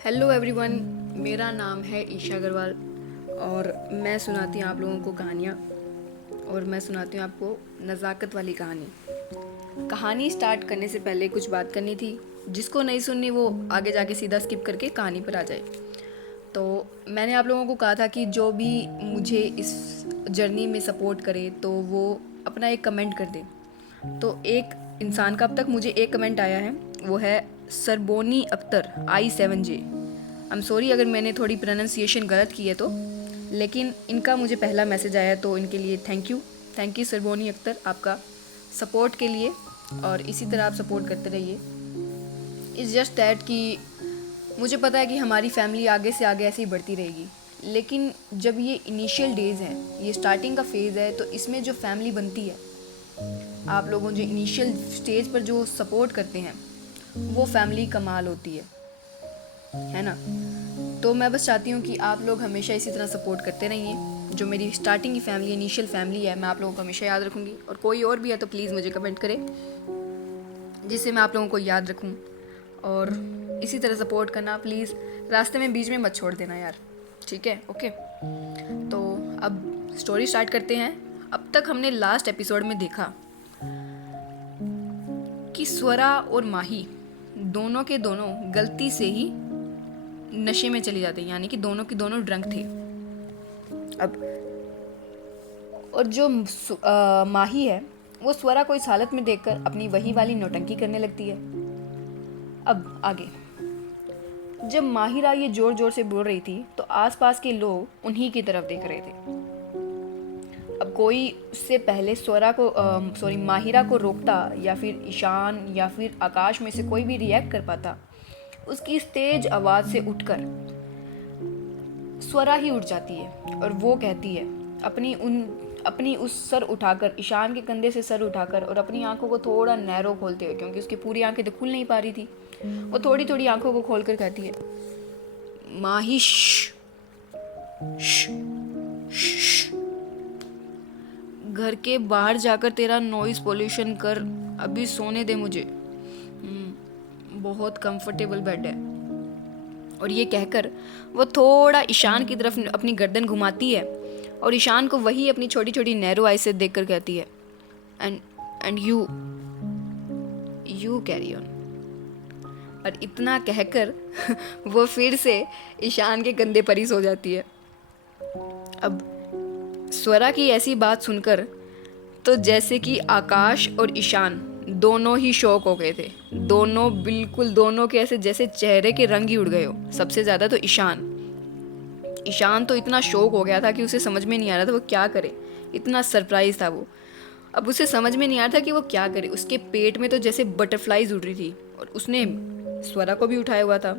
Hello everyone, मेरा नाम है ईशा अग्रवाल और मैं सुनाती हूँ आप लोगों को कहानियाँ। और मैं सुनाती हूँ आपको नज़ाकत वाली कहानी। कहानी स्टार्ट करने से पहले कुछ बात करनी थी। जिसको नहीं सुननी वो आगे जाके सीधा स्किप करके कहानी पर आ जाए। तो मैंने आप लोगों को कहा था कि जो भी मुझे इस जर्नी में सपोर्ट करे तो वो अपना एक कमेंट कर दे। तो एक इंसान का अब तक मुझे एक कमेंट आया है, वो है Sarboni Akhtar I7J। I am sorry अगर मैंने थोड़ी प्रोनाउंसिएशन गलत की है तो, लेकिन इनका मुझे पहला मैसेज आया तो इनके लिए थैंक यू सरबोनी अख्तर, आपका सपोर्ट के लिए। और इसी तरह आप सपोर्ट करते रहिए। इट्स जस्ट दैट कि मुझे पता है कि हमारी फैमिली आगे से आगे ऐसे ही बढ़ती रहेगी, लेकिन जब ये इनिशियल डेज़ हैं, ये स्टार्टिंग का फेज़ है, तो इसमें जो फैमिली बनती है, आप लोगों जो इनिशियल स्टेज पर जो सपोर्ट करते हैं वो फैमिली कमाल होती है ना। तो मैं बस चाहती हूँ कि आप लोग हमेशा इसी तरह सपोर्ट करते रहिए। जो मेरी स्टार्टिंग की फैमिली, इनिशियल फैमिली है, मैं आप लोगों को हमेशा याद रखूँगी। और कोई और भी है तो प्लीज़ मुझे कमेंट करें जिससे मैं आप लोगों को याद रखूँ। और इसी तरह सपोर्ट करना प्लीज़, रास्ते में बीच में मत छोड़ देना यार, ठीक है? ओके, तो अब स्टोरी स्टार्ट करते हैं। अब तक हमने लास्ट एपिसोड में देखा कि स्वरा और माही दोनों के दोनों गलती से ही नशे में चले जाते हैं, यानी कि दोनों के दोनों ड्रंक थे। अब और जो माही है वो स्वरा को इस हालत में देखकर अपनी वही वाली नौटंकी करने लगती है। अब आगे, जब माहिरा ये जोर जोर से बोल रही थी तो आसपास के लोग उन्हीं की तरफ देख रहे थे। अब कोई उससे पहले माहिरा को रोकता या फिर ईशान या फिर आकाश में से कोई भी रिएक्ट कर पाता, उसकी इस तेज आवाज़ से उठकर स्वरा ही उठ जाती है और वो कहती है, अपनी उस सर उठाकर, ईशान के कंधे से सर उठाकर और अपनी आंखों को थोड़ा नैरो खोलते हुए, क्योंकि उसकी पूरी आंखें तो खुल नहीं पा रही थी, वो थोड़ी थोड़ी आंखों को खोलकर कहती है, माहिश, घर के बाहर जाकर तेरा नॉइस पोल्यूशन कर, अभी सोने दे मुझे, बहुत कंफर्टेबल बेड है। और ये कहकर वो थोड़ा ईशान की तरफ अपनी गर्दन घुमाती है और ईशान को वही अपनी छोटी छोटी नैरो आई से देखकर कहती है, एंड यू कैरी ऑन। और इतना कहकर वो फिर से ईशान के कंधे पर ही सो जाती है। अब स्वरा की ऐसी बात सुनकर तो जैसे कि आकाश और ईशान दोनों ही शॉक हो गए थे। दोनों के ऐसे जैसे चेहरे के रंग ही उड़ गए हो। सबसे ज़्यादा तो ईशान तो इतना शॉक हो गया था कि उसे समझ में नहीं आ रहा था वो क्या करे। इतना सरप्राइज था वो। अब उसे समझ में नहीं आ रहा था कि वो क्या करे। उसके पेट में तो जैसे बटरफ्लाईज उड़ रही थी और उसने स्वरा को भी उठाया हुआ था।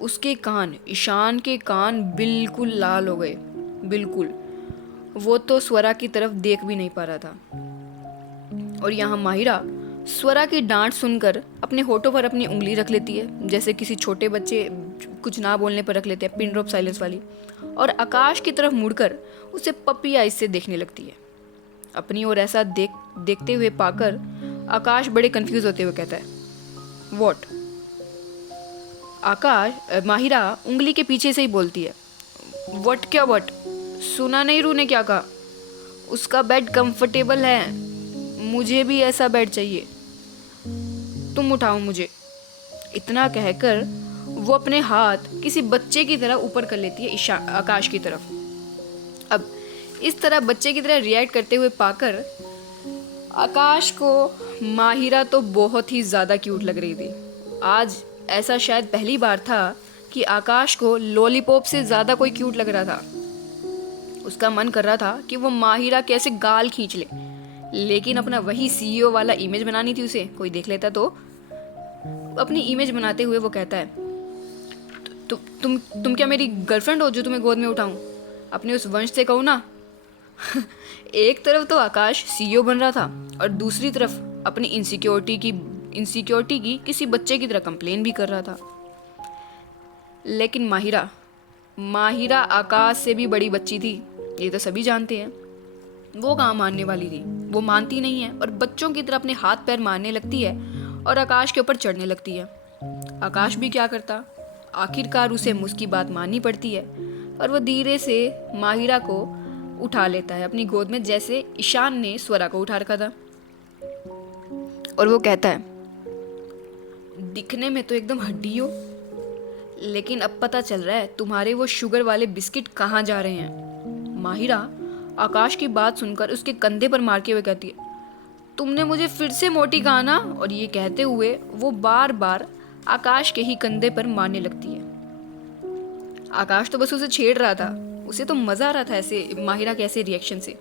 उसके कान, ईशान के कान बिल्कुल लाल हो गए, बिल्कुल। वो तो स्वरा की तरफ देख भी नहीं पा रहा था। और यहाँ माहिरा स्वरा की डांट सुनकर अपने होठों पर अपनी उंगली रख लेती है, जैसे किसी छोटे बच्चे कुछ ना बोलने पर रख लेते हैं, पिन ड्रॉप साइलेंस वाली। और आकाश की तरफ मुड़कर उसे पपी आइज से देखने लगती है। अपनी ओर ऐसा देखते हुए पाकर आकाश बड़े कंफ्यूज होते हुए कहता है, व्हाट? माहिरा उंगली के पीछे से ही बोलती है, व्हाट क्या व्हाट? सुना नहीं रू ने क्या कहा? उसका बेड कंफर्टेबल है, मुझे भी ऐसा बेड चाहिए, तुम उठाओ मुझे। इतना कहकर वो अपने हाथ किसी बच्चे की तरह ऊपर कर लेती है आकाश की तरफ। अब इस तरह बच्चे की तरह रिएक्ट करते हुए पाकर आकाश को माहिरा तो बहुत ही ज़्यादा क्यूट लग रही थी। आज ऐसा शायद पहली बार था कि आकाश को लॉलीपॉप से ज़्यादा कोई क्यूट लग रहा था। उसका मन कर रहा था कि वो माहिरा कैसे गाल खींच ले, लेकिन अपना वही CEO वाला इमेज बनानी थी उसे, कोई देख लेता तो। अपनी इमेज बनाते हुए वो कहता है, तुम क्या मेरी गर्लफ्रेंड हो जो तुम्हें गोद में उठाऊं? अपने उस वंश से कहो ना। एक तरफ तो आकाश CEO बन रहा था और दूसरी तरफ अपनी इनसिक्योरिटी की किसी बच्चे की तरह कंप्लेन भी कर रहा था। लेकिन माहिरा आकाश से भी बड़ी बच्ची थी, ये तो सभी जानते हैं। वो कहाँ मानने वाली थी, वो मानती नहीं है और बच्चों की तरह अपने हाथ पैर मारने लगती है और आकाश के ऊपर चढ़ने लगती है। आकाश भी क्या करता, आखिरकार उसे उसकी बात माननी पड़ती है और वो धीरे से माहिरा को उठा लेता है अपनी गोद में, जैसे ईशान ने स्वरा को उठा रखा था। और वो कहता है, दिखने में तो एकदम हड्डी हो, लेकिन अब पता चल रहा है तुम्हारे वो शुगर वाले बिस्किट कहाँ जा रहे हैं। माहिरा आकाश की बात सुनकर उसके कंधे पर मार के हुए कहती है, तुमने मुझे फिर से मोटी कहा ना। और ये कहते हुए वो बार बार आकाश के ही कंधे पर मारने लगती है। आकाश तो बस उसे छेड़ रहा था, उसे तो मज़ा आ रहा था ऐसे माहिरा के ऐसे रिएक्शन से,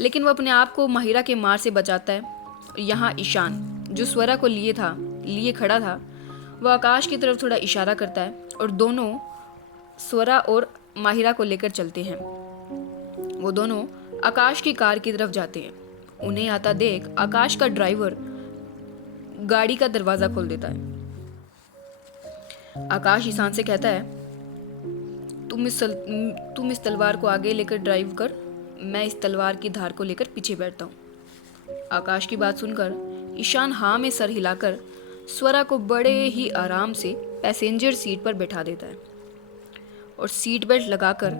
लेकिन वो अपने आप को माहिरा के मार से बचाता है। यहाँ ईशान जो स्वरा को लिए खड़ा था, वो आकाश की तरफ थोड़ा इशारा करता है और दोनों स्वरा और माहिरा को लेकर चलते हैं। वो दोनों आकाश की कार की तरफ जाते हैं। उन्हें आता देख आकाश का ड्राइवर गाड़ी का दरवाज़ा खोल देता है। आकाश ईशान से कहता है, तुम इस तलवार को आगे लेकर ड्राइव कर, मैं इस तलवार की धार को लेकर पीछे बैठता हूँ। आकाश की बात सुनकर ईशान हाँ में सर हिलाकर स्वरा को बड़े ही आराम से पैसेंजर सीट पर बैठा देता है और सीट बेल्ट लगाकर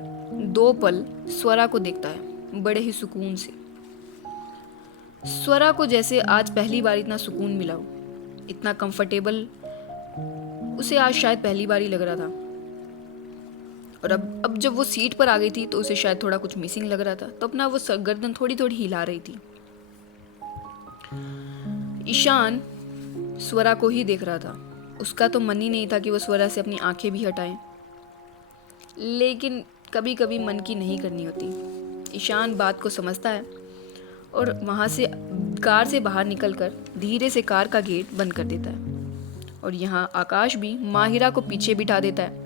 2 पल स्वरा को देखता है बड़े ही सुकून से। स्वरा को जैसे आज पहली बार इतना सुकून मिला हो, इतना कंफर्टेबल उसे आज शायद पहली बार ही लग रहा था। और अब जब वो सीट पर आ गई थी तो उसे शायद थोड़ा कुछ मिसिंग लग रहा था, तो अपना वो गर्दन थोड़ी थोड़ी हिला रही थी। ईशान स्वरा को ही देख रहा था। उसका तो मन ही नहीं था कि वो स्वरा से अपनी आंखें भी हटाए, लेकिन कभी कभी मन की नहीं करनी होती। ईशान बात को समझता है और वहाँ से कार से बाहर निकलकर धीरे से कार का गेट बंद कर देता है। और यहाँ आकाश भी माहिरा को पीछे बिठा देता है।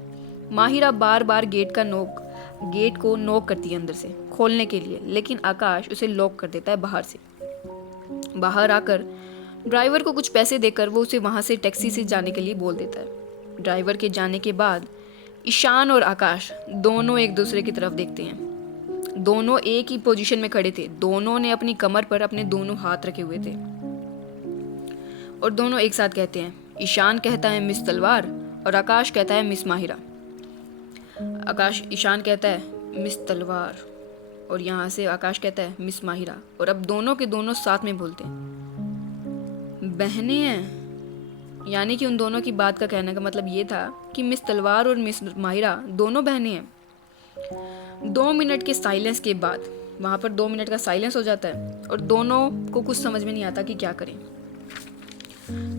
माहिरा बार बार गेट को नॉक करती है अंदर से खोलने के लिए, लेकिन आकाश उसे लॉक कर देता है बाहर से। बाहर आकर ड्राइवर को कुछ पैसे देकर वो उसे वहाँ से टैक्सी से जाने के लिए बोल देता है। ड्राइवर के जाने के बाद ईशान और आकाश दोनों एक दूसरे की तरफ देखते हैं। दोनों एक ही पोजीशन में खड़े थे, दोनों ने अपनी कमर पर अपने दोनों हाथ रखे हुए थे और दोनों एक साथ कहते हैं, ईशान कहता है मिस तलवार और आकाश कहता है मिस माहिरा। ईशान कहता है मिस तलवार और यहाँ से आकाश कहता है मिस माहिरा, और अब दोनों के दोनों साथ में बोलते हैं, बहनें हैं। यानी कि उन दोनों की बात का कहने का मतलब ये था कि मिस तलवार और मिस माहिरा दोनों बहनें हैं। 2 मिनट के साइलेंस के बाद वहाँ पर 2 मिनट का साइलेंस हो जाता है और दोनों को कुछ समझ में नहीं आता कि क्या करें।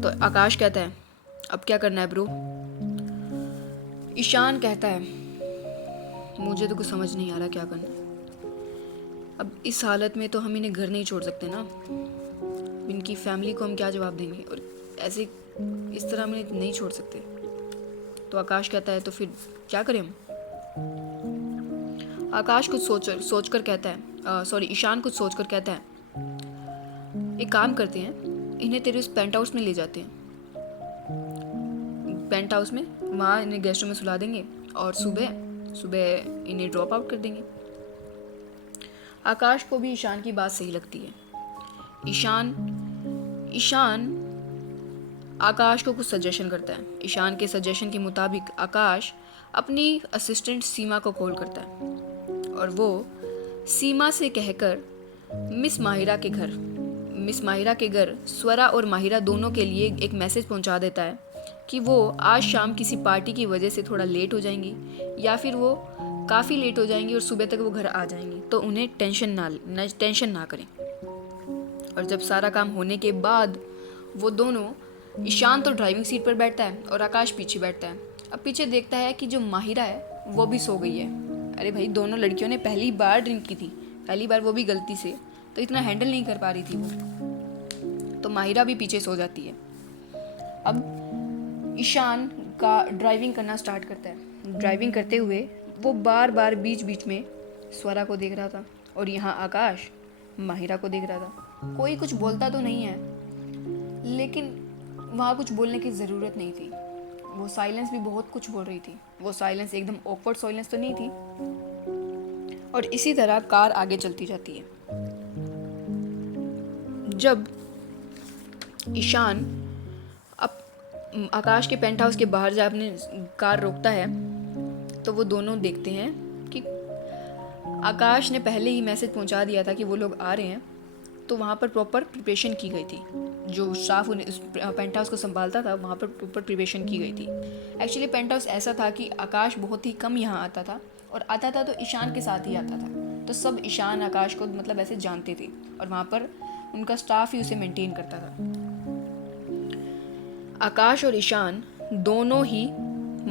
तो आकाश कहता है, अब क्या करना है ब्रो? ईशान कहता है, मुझे तो कुछ समझ नहीं आ रहा क्या करना है। अब इस हालत में तो हम इन्हें घर नहीं छोड़ सकते ना, इनकी फैमिली को हम क्या जवाब देंगे, और ऐसे इस तरह हम इन्हें नहीं छोड़ सकते। तो आकाश कहता है, तो फिर क्या करें हम? आकाश कुछ सोचकर कहता है, ईशान कुछ सोचकर कहता है, एक काम करते हैं, इन्हें तेरे उस पेंट हाउस में ले जाते हैं। पेंट हाउस में वहाँ इन्हें गेस्ट रूम में सुला देंगे और सुबह इन्हें ड्रॉप आउट कर देंगे। आकाश को भी ईशान की बात सही लगती है। ईशान आकाश को कुछ सजेशन करता है। ईशान के सजेशन के मुताबिक आकाश अपनी असिस्टेंट सीमा को कॉल करता है और वो सीमा से कहकर मिस माहिरा के घर स्वरा और माहिरा दोनों के लिए एक मैसेज पहुंचा देता है कि वो आज शाम किसी पार्टी की वजह से थोड़ा लेट हो जाएंगी या फिर वो काफ़ी लेट हो जाएंगी और सुबह तक वो घर आ जाएंगी, तो उन्हें टेंशन ना करें। और जब सारा काम होने के बाद वो दोनों, ईशान तो ड्राइविंग सीट पर बैठता है और आकाश पीछे बैठता है। अब पीछे देखता है कि जो माहिरा है वो भी सो गई है। अरे भाई, दोनों लड़कियों ने पहली बार ड्रिंक की थी, पहली बार वो भी गलती से, तो इतना हैंडल नहीं कर पा रही थी वो, तो माहिरा भी पीछे सो जाती है। अब ईशान का ड्राइविंग करना स्टार्ट करता है। ड्राइविंग करते हुए वो बार बार बीच बीच में स्वरा को देख रहा था और यहाँ आकाश माहिरा को देख रहा था। कोई कुछ बोलता तो नहीं है, लेकिन वहाँ कुछ बोलने की ज़रूरत नहीं थी। वो साइलेंस भी बहुत कुछ बोल रही थी। वो साइलेंस एकदम ऑकवर्ड साइलेंस तो नहीं थी। और इसी तरह कार आगे चलती जाती है। जब ईशान अब आकाश के पेंट हाउस के बाहर जब अपनी कार रोकता है तो वो दोनों देखते हैं कि आकाश ने पहले ही मैसेज पहुंचा दिया था कि वो लोग आ रहे हैं, तो वहाँ पर प्रॉपर प्रिपरेशन की गई थी। जो स्टाफ उन्हें उस पेंट हाउस को संभालता था वहाँ पर प्रॉपर प्रिपरेशन की गई थी। एक्चुअली पेंट हाउस ऐसा था कि आकाश बहुत ही कम यहाँ आता था, और आता था तो ईशान के साथ ही आता था, तो सब ईशान आकाश को मतलब ऐसे जानते थे, और वहाँ पर उनका स्टाफ ही उसे मेंटेन करता था। आकाश और ईशान दोनों ही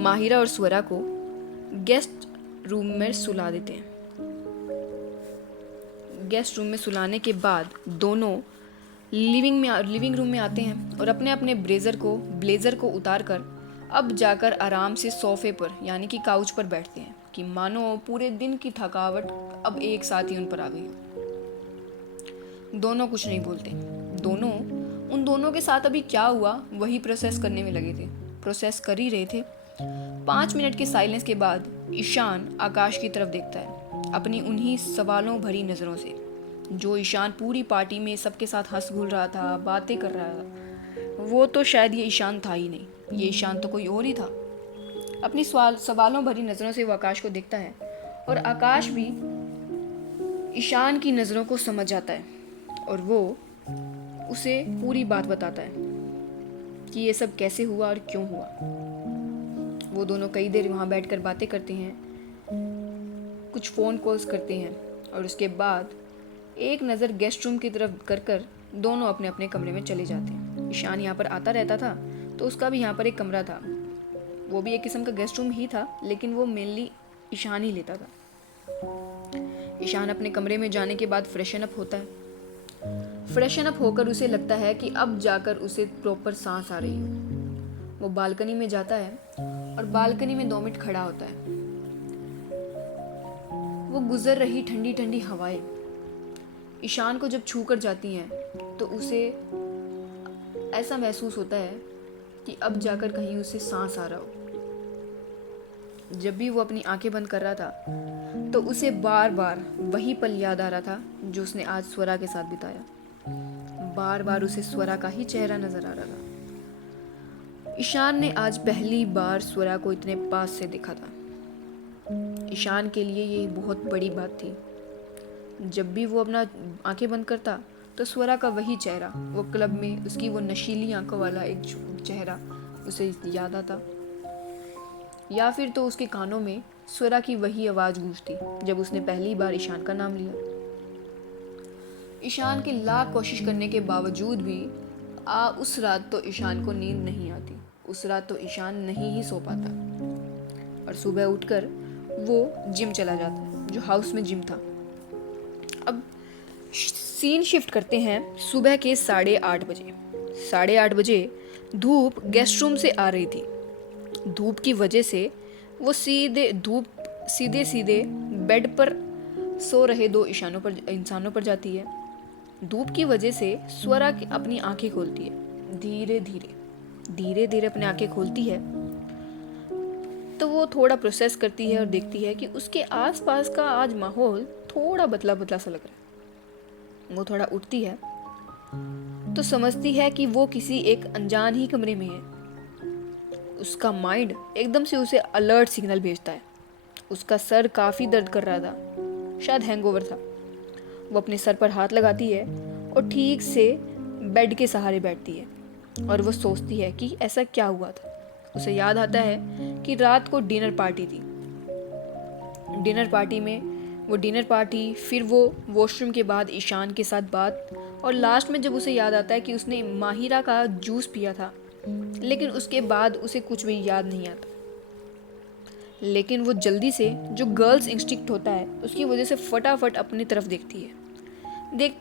माहिरा और स्वरा को गेस्ट रूम में सुला देते हैं। गेस्ट रूम में सुलाने के बाद दोनों लिविंग रूम में आते हैं और अपने अपने ब्लेज़र को उतार कर अब जाकर आराम से सोफे पर यानी कि काउच पर बैठते हैं कि मानो पूरे दिन की थकावट अब एक साथ ही उन पर आ गई। दोनों कुछ नहीं बोलते। उन दोनों के साथ अभी क्या हुआ वही प्रोसेस करने में लगे थे, प्रोसेस कर ही रहे थे। 5 मिनट के साइलेंस के बाद ईशान आकाश की तरफ देखता है अपनी उन्हीं सवालों भरी नज़रों से। जो ईशान पूरी पार्टी में सबके साथ हंस घुल रहा था, बातें कर रहा था, वो तो शायद ये ईशान था ही नहीं, ये ईशान तो कोई और ही था। अपनी सवालों भरी नज़रों से वो आकाश को देखता है, और आकाश भी ईशान की नज़रों को समझ जाता है, और वो उसे पूरी बात बताता है कि ये सब कैसे हुआ और क्यों हुआ। वो दोनों कई देर वहाँ बैठकर बातें करते हैं, कुछ फ़ोन कॉल्स करते हैं, और उसके बाद एक नज़र गेस्ट रूम की तरफ कर दोनों अपने अपने कमरे में चले जाते हैं। ईशान यहाँ पर आता रहता था, तो उसका भी यहाँ पर एक कमरा था, वो भी एक किस्म का गेस्ट रूम ही था, लेकिन वो मेनली ईशान ही लेता था। ईशान अपने कमरे में जाने के बाद फ्रेशन अप होता है। फ्रेशन अप होकर उसे लगता है कि अब जाकर उसे प्रॉपर सांस आ रही है। वो बालकनी में जाता है और बालकनी में 2 मिनट खड़ा होता है। वो गुजर रही ठंडी ठंडी हवाएं ईशान को जब छू कर जाती हैं तो उसे ऐसा महसूस होता है कि अब जाकर कहीं उसे सांस आ रहा हो। जब भी वो अपनी आंखें बंद कर रहा था तो उसे बार बार वही पल याद आ रहा था जो उसने आज स्वरा के साथ बिताया। बार बार उसे स्वरा का ही चेहरा नजर आ रहा था। ईशान ने आज पहली बार स्वरा को इतने पास से देखा था। ईशान के लिए ये बहुत बड़ी बात थी। जब भी वो अपना आंखें बंद करता तो स्वरा का वही चेहरा, वो क्लब में उसकी वो नशीली आंखों वाला एक चेहरा उसे याद आता, या फिर तो उसके कानों में स्वरा की वही आवाज़ गूंजती जब उसने पहली बार ईशान का नाम लिया। ईशान के लाख कोशिश करने के बावजूद भी उस रात तो ईशान को नींद नहीं आती। उस रात तो ईशान नहीं ही सो पाता, और सुबह उठकर वो जिम चला जाता है, जो हाउस में जिम था। अब सीन शिफ्ट करते हैं सुबह के 8:30 बजे। 8:30 बजे धूप गेस्ट रूम से आ रही थी। धूप की वजह से वो सीधे सीधे बेड पर सो रहे 2 इंसानों पर जाती है। धूप की वजह से स्वरा अपनी आंखें खोलती है, धीरे धीरे अपनी आंखें खोलती है। तो वो थोड़ा प्रोसेस करती है और देखती है कि उसके आसपास का आज माहौल थोड़ा बदला बदला सा लग रहा है। वो थोड़ा उठती है तो समझती है कि वो किसी एक अनजान ही कमरे में है। उसका माइंड एकदम से उसे अलर्ट सिग्नल भेजता है। उसका सर काफ़ी दर्द कर रहा था, शायद हैंगओवर था। वो अपने सर पर हाथ लगाती है और ठीक से बेड के सहारे बैठती है, और वो सोचती है कि ऐसा क्या हुआ था। उसे याद आता है कि रात को डिनर पार्टी थी। डिनर पार्टी, फिर वो वॉशरूम के बाद ईशान के साथ बात, और लास्ट में जब उसे याद आता है कि उसने माहिरा का जूस पिया था, लेकिन उसके बाद उसे कुछ भी याद नहीं आता। लेकिन वो जल्दी से, जो गर्ल्स इंस्टिंक्ट होता है उसकी वजह से फटाफट अपनी तरफ देखती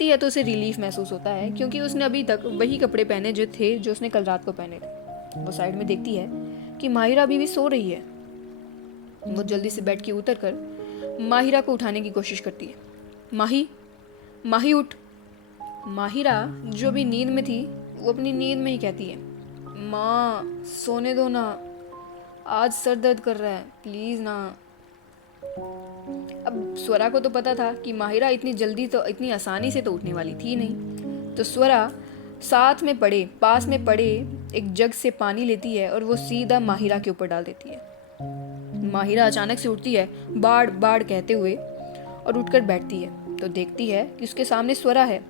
है तो उसे रिलीफ महसूस होता है, क्योंकि उसने अभी तक वही कपड़े पहने जो उसने कल रात को पहने थे। वो साइड में देखती है कि माहिरा अभी भी सो रही है। वो जल्दी से बेड के उतर कर माहिरा को उठाने की कोशिश करती है। माही उठ। माहिरा जो भी नींद में थी वो अपनी नींद में ही कहती है, माँ सोने दो ना, आज सर दर्द कर रहा है, प्लीज़ ना। अब स्वरा को तो पता था कि माहिरा इतनी आसानी से तो उठने वाली थी नहीं, तो स्वरा पास में पड़े एक जग से पानी लेती है और वो सीधा माहिरा के ऊपर डाल देती है। माहिरा अचानक से उठती है बाढ़ बाढ़ कहते हुए और उठकर बैठती है तो देखती है कि उसके सामने स्वरा है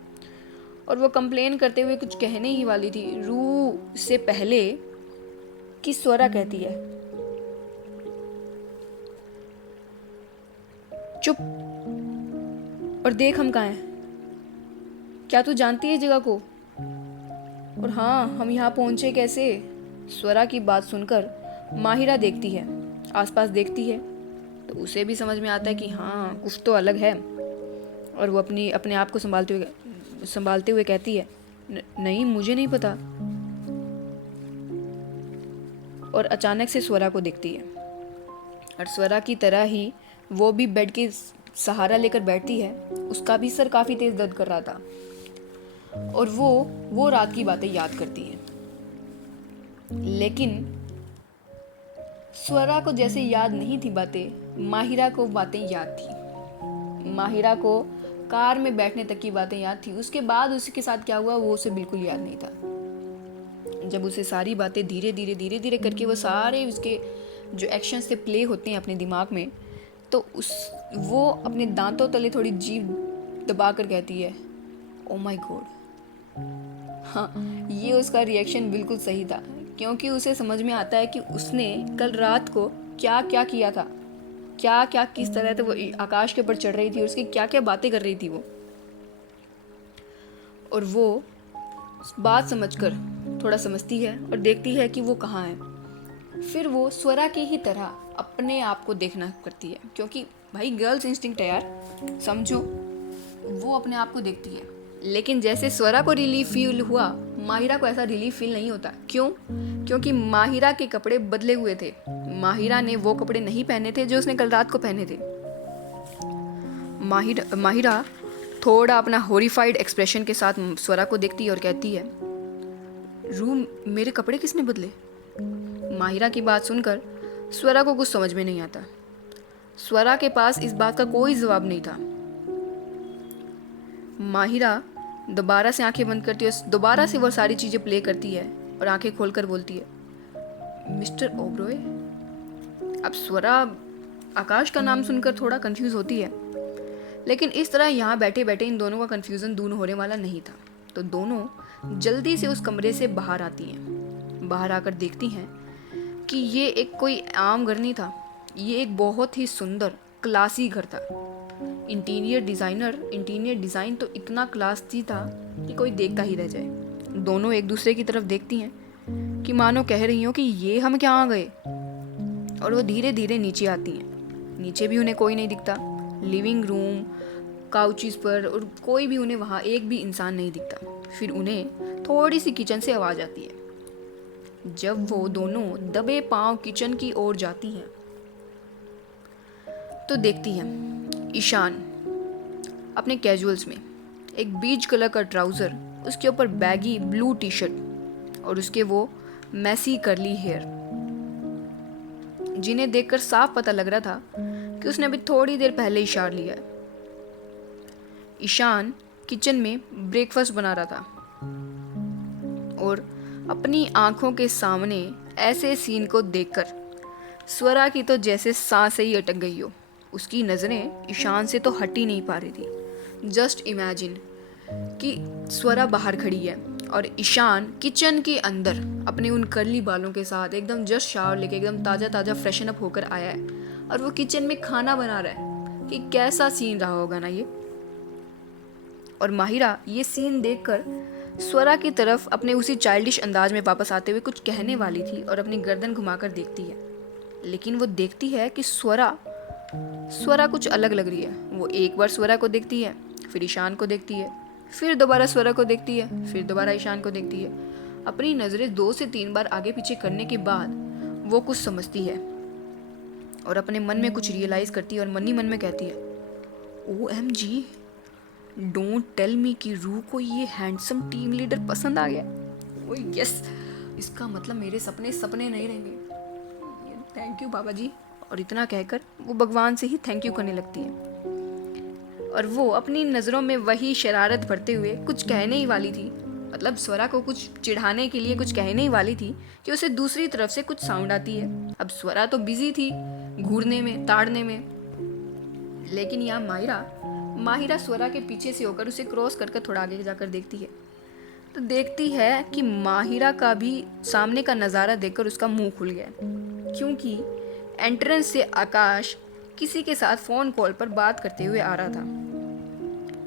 और वो कंप्लेन करते हुए कुछ कहने ही वाली थी रू से पहले कि स्वरा कहती है, चुप और देख हम कहाँ हैं। क्या तू जानती है जगह को? और हाँ, हम यहाँ पहुंचे कैसे? स्वरा की बात सुनकर माहिरा देखती है, आसपास देखती है तो उसे भी समझ में आता है कि हाँ कुछ तो अलग है। और वो अपने आप को संभालते हुए कहती है, नहीं मुझे नहीं पता। और अचानक से स्वरा को देखती है और स्वरा की तरह ही वो भी बेड के सहारा लेकर बैठती है। उसका भी सर काफ़ी तेज दर्द कर रहा था और वो रात की बातें याद करती है। लेकिन स्वरा को जैसे याद नहीं थी बातें, माहिरा को बातें याद थी। माहिरा को कार में बैठने तक की बातें याद थी। उसके बाद उसके साथ क्या हुआ वो उसे बिल्कुल याद नहीं था। जब उसे सारी बातें धीरे धीरे करके वो सारे उसके जो एक्शंस से प्ले होते हैं अपने दिमाग में, तो वो अपने दांतों तले थोड़ी जीभ दबा कर कहती है, ओ माय गॉड। हाँ, ये उसका रिएक्शन बिल्कुल सही था क्योंकि उसे समझ में आता है कि उसने कल रात को क्या क्या किया था, क्या क्या किस तरह से वो आकाश के ऊपर चढ़ रही थी और उसकी क्या क्या बातें कर रही थी वो। और वो बात समझकर थोड़ा समझती है और देखती है कि वो कहाँ है। फिर वो स्वरा की ही तरह अपने आप को देखना करती है क्योंकि भाई गर्ल्स इंस्टिंक्ट है यार, समझो। वो अपने आप को देखती है लेकिन जैसे स्वरा को रिलीफ फील हुआ, माहिरा को ऐसा रिलीफ फील नहीं होता। क्यों? क्योंकि माहिरा के कपड़े बदले हुए थे। माहिरा ने वो कपड़े नहीं पहने थे जो उसने कल रात को पहने थे। माहिरा थोड़ा अपना हॉरिफाइड एक्सप्रेशन के साथ स्वरा को देखती है और कहती है, रू मेरे कपड़े किसने बदले? माहिरा की बात सुनकर स्वरा को कुछ समझ में नहीं आता। स्वरा के पास इस बात का कोई जवाब नहीं था। माहिरा दोबारा से आंखें बंद करती है, दोबारा से वो सारी चीज़ें प्ले करती है और आंखें खोलकर बोलती है, मिस्टर ओब्रॉय। अब स्वरा आकाश का नाम सुनकर थोड़ा कंफ्यूज होती है, लेकिन इस तरह यहाँ बैठे बैठे इन दोनों का कंफ्यूजन दूर होने वाला नहीं था। तो दोनों जल्दी से उस कमरे से बाहर आती हैं। बाहर आकर देखती हैं कि ये एक कोई आम घर नहीं था, ये एक बहुत ही सुंदर क्लासी घर था। इंटीरियर डिज़ाइन तो इतना क्लासी था कि कोई देखता ही रह जाए। दोनों एक दूसरे की तरफ देखती हैं कि मानो कह रही हो कि ये हम क्या आ गए। और वो धीरे धीरे नीचे आती हैं। नीचे भी उन्हें कोई नहीं दिखता। लिविंग रूम काउचेस पर और कोई भी उन्हें वहाँ एक भी इंसान नहीं दिखता। फिर उन्हें थोड़ी सी किचन से आवाज़ आती है। जब वो दोनों दबे पांव किचन की ओर जाती हैं तो देखती हैं ईशान अपने कैजुअल्स में, एक बीज कलर का ट्राउज़र, उसके ऊपर बैगी ब्लू टी शर्ट और उसके वो मैसी कर्ली हेयर, जिन्हें देखकर साफ पता लग रहा था कि उसने अभी थोड़ी देर पहले ही शावर लिया है। ईशान किचन में ब्रेकफास्ट बना रहा था और अपनी आंखों के सामने ऐसे सीन को देखकर स्वरा की तो जैसे सांसें ही अटक गई हो। उसकी नज़रें ईशान से तो हट ही नहीं पा रही थी। जस्ट इमेजिन कि स्वरा बाहर खड़ी है और ईशान किचन के अंदर अपने उन कर्ली बालों के साथ एकदम जस्ट शावर लेके एकदम ताज़ा ताज़ा फ्रेशन अप होकर आया है और वो किचन में खाना बना रहा है। कि कैसा सीन रहा होगा ना ये। और माहिरा ये सीन देखकर स्वरा की तरफ अपने उसी चाइल्डिश अंदाज में वापस आते हुए कुछ कहने वाली थी और अपनी गर्दन घुमाकर देखती है, लेकिन वो देखती है कि स्वरा कुछ अलग लग रही है। वो एक बार स्वरा को देखती है, फिर ईशान को देखती है, फिर दोबारा स्वरा को देखती है, फिर दोबारा ईशान को देखती है। अपनी नज़रें 2 से 3 बार आगे पीछे करने के बाद वो कुछ समझती है और अपने मन में कुछ रियलाइज़ करती है और मन ही मन में कहती है, OMG, डोंट टेल मी कि रू को ये हैंडसम टीम लीडर पसंद आ गया। ओह यस, इसका मतलब मेरे सपने सपने नहीं रहेंगे। थैंक यू बाबा जी। और इतना कहकर वो भगवान से ही थैंक यू करने लगती है और वो अपनी नज़रों में वही शरारत भरते हुए कुछ कहने ही वाली थी मतलब स्वरा को कुछ चिढ़ाने के लिए कुछ कहने ही वाली थी कि उसे दूसरी तरफ से कुछ साउंड आती है। अब स्वरा तो बिजी थी घूरने में, ताड़ने में, लेकिन यहाँ माहिरा स्वरा के पीछे से होकर उसे क्रॉस करके थोड़ा आगे जाकर देखती है, तो देखती है कि माहिरा का भी सामने का नज़ारा देखकर उसका मुंह खुल गया, क्योंकि एंट्रेंस से आकाश किसी के साथ फ़ोन कॉल पर बात करते हुए आ रहा था।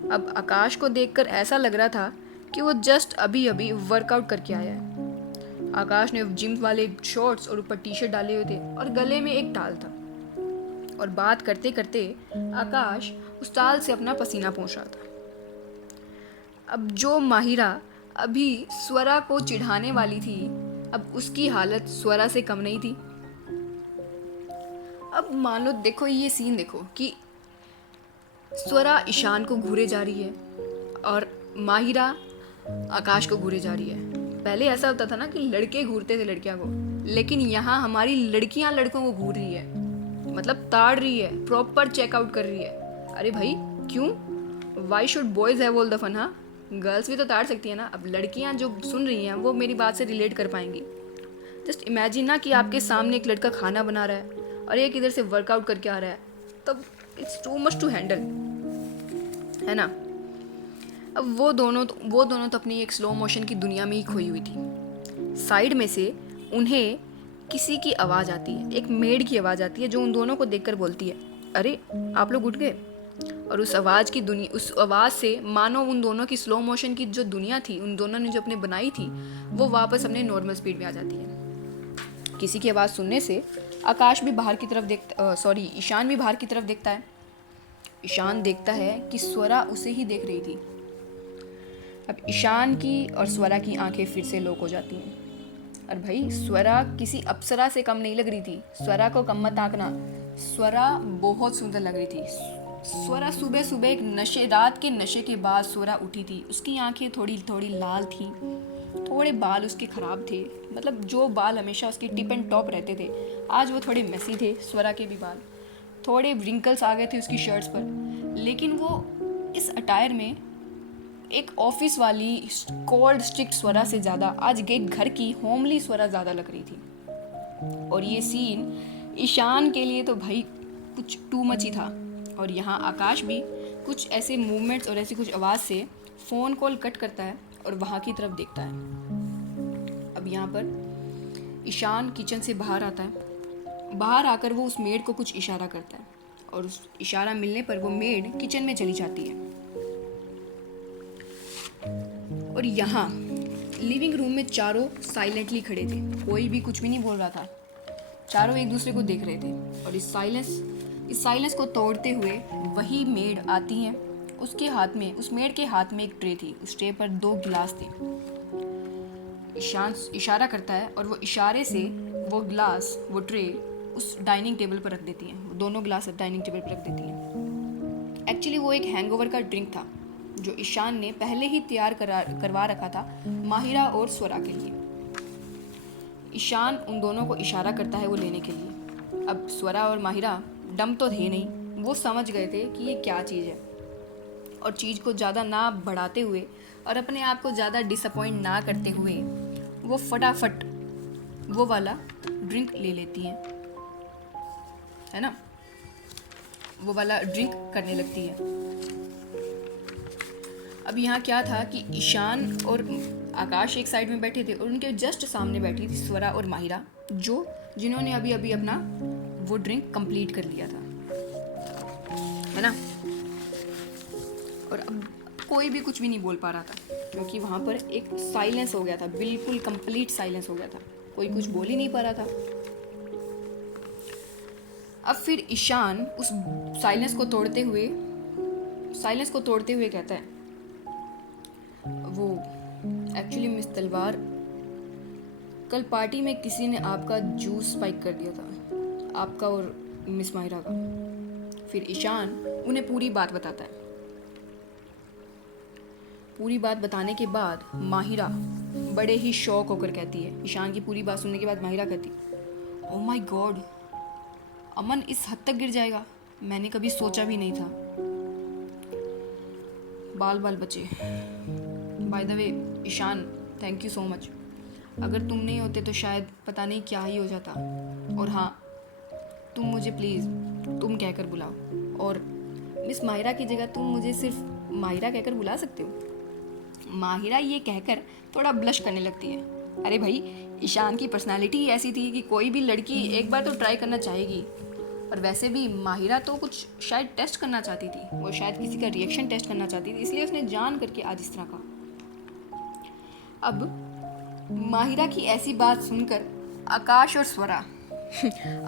अब आकाश को देखकर ऐसा लग रहा था कि वो जस्ट अभी अभी वर्कआउट करके आया है। आकाश ने जिम वाले शॉर्ट्स और ऊपर टी शर्ट डाले हुए थे और गले में एक टाल था, और बात करते करते आकाश उस टाल से अपना पसीना पोंछ रहा था। अब जो माहिरा अभी स्वरा को चिढ़ाने वाली थी, अब उसकी हालत स्वरा से कम नहीं थी। अब मान लो, देखो ये सीन देखो कि स्वरा ईशान को घूरे जा रही है और माहिरा आकाश को घूरे जा रही है। पहले ऐसा होता था ना कि लड़के घूरते थे लड़कियां को, लेकिन यहाँ हमारी लड़कियां लड़कों को घूर रही है, मतलब ताड़ रही है, प्रॉपर चेकआउट कर रही है। अरे भाई क्यों? Why should boys have all the fun? हाँ, गर्ल्स भी तो ताड़ सकती है ना। अब लड़कियां जो सुन रही हैं वो मेरी बात से रिलेट कर पाएंगी। जस्ट इमेजिन ना कि आपके सामने एक लड़का खाना बना रहा है और एक इधर से वर्कआउट करके आ रहा है, तब it's too much to handle, है ना। अब वो दोनों तो अपनी एक स्लो मोशन की दुनिया में ही खोई हुई थी। साइड में से उन्हें किसी की आवाज़ आती है, एक मेड की आवाज़ आती है जो उन दोनों को देखकर बोलती है, अरे आप लोग उठ गए। और उस आवाज़ से मानो उन दोनों की स्लो मोशन की जो दुनिया थी, उन दोनों ने जो अपने बनाई थी, वो वापस अपने नॉर्मल स्पीड में आ जाती है। किसी की आवाज़ सुनने से आकाश भी बाहर की तरफ ईशान भी बाहर की तरफ देखता है। ईशान देखता है कि स्वरा उसे ही देख रही थी। अब ईशान की और स्वरा की आंखें फिर से लोक हो जाती हैं। और भाई स्वरा किसी अप्सरा से कम नहीं लग रही थी। स्वरा को कम मत आंकना, स्वरा बहुत सुंदर लग रही थी। स्वरा सुबह सुबह एक रात के नशे के बाद स्वरा उठी थी। उसकी आंखें थोड़ी थोड़ी लाल थी, थोड़े बाल उसके ख़राब थे, मतलब जो बाल हमेशा उसके टिप एंड टॉप रहते थे आज वो थोड़े मेसी थे। स्वरा के भी बाल, थोड़े रिंकल्स आ गए थे उसकी शर्ट्स पर, लेकिन वो इस अटायर में एक ऑफिस वाली कोल्ड स्ट्रिक्ट स्वरा से ज़्यादा आज एक घर की होमली स्वरा ज़्यादा लग रही थी। और ये सीन ईशान के लिए तो भाई कुछ टू मच ही था। और यहाँ आकाश भी कुछ ऐसे मूवमेंट्स और ऐसी कुछ आवाज़ से फ़ोन कॉल कट करता है और वहाँ की तरफ देखता है। अब यहाँ पर ईशान किचन से बाहर आता है। बाहर आकर वो उस मेड को कुछ इशारा करता है और उस इशारा मिलने पर वो मेड किचन में चली जाती है। और यहाँ लिविंग रूम में चारों साइलेंटली खड़े थे, कोई भी कुछ भी नहीं बोल रहा था। चारों एक दूसरे को देख रहे थे और इस साइलेंस को तोड़ते हुए वही मेड आती हैं। उस मेड के हाथ में एक ट्रे थी, उस ट्रे पर 2 गिलास थे। ईशान इशारा करता है और वो इशारे से वो गिलास, वो ट्रे उस डाइनिंग टेबल पर रख देती हैं। दोनों गिलास डाइनिंग टेबल पर रख देती हैं। एक्चुअली वो एक हैंगओवर का ड्रिंक था जो ईशान ने पहले ही तैयार करवा रखा था माहिरा और स्वरा के लिए। ईशान उन दोनों को इशारा करता है वो लेने के लिए। अब स्वरा और माहिरा डम तो थे नहीं, वो समझ गए थे कि ये क्या चीज़ है, और चीज़ को ज़्यादा ना बढ़ाते हुए और अपने आप को ज़्यादा डिसअपॉइंट ना करते हुए वो फटाफट वो वाला ड्रिंक ले लेती हैं, है ना। वो वाला ड्रिंक करने लगती है। अब यहाँ क्या था कि ईशान और आकाश एक साइड में बैठे थे और उनके जस्ट सामने बैठी थी स्वरा और माहिरा, जिन्होंने अभी अभी अपना वो ड्रिंक कंप्लीट कर लिया था, है ना। और अब कोई भी कुछ भी नहीं बोल पा रहा था क्योंकि वहाँ पर एक साइलेंस हो गया था, बिल्कुल कंप्लीट साइलेंस हो गया था, कोई कुछ बोल ही नहीं पा रहा था। अब फिर ईशान उस साइलेंस को तोड़ते हुए कहता है, वो एक्चुअली मिस तलवार, कल पार्टी में किसी ने आपका जूस स्पाइक कर दिया था, आपका और मिस माहिरा का। फिर ईशान उन्हें पूरी बात बताता है। पूरी बात बताने के बाद माहिरा बड़े ही शौक होकर कहती है, ईशान की पूरी बात सुनने के बाद माहिरा कहती, ओह माय गॉड, अमन इस हद तक गिर जाएगा, मैंने कभी सोचा भी नहीं था। बाल बचे, by the way Ishan, thank you so much. अगर तुम नहीं होते तो शायद पता नहीं क्या ही हो जाता। और हाँ, तुम मुझे प्लीज़ तुम कहकर बुलाओ, और मिस माहिरा की जगह तुम मुझे सिर्फ माहिरा कहकर बुला सकते हो। माहिरा ये कहकर थोड़ा ब्लश करने लगती है। अरे भाई, ईशान की पर्सनालिटी ही ऐसी थी कि कोई भी लड़की एक बार तो ट्राई करना चाहेगी। और वैसे भी माहिरा तो कुछ शायद टेस्ट करना चाहती थी, वो शायद किसी का रिएक्शन टेस्ट करना चाहती थी, इसलिए उसने जान करके आज इस तरह कहा। अब माहिरा की ऐसी बात सुनकर आकाश और स्वरा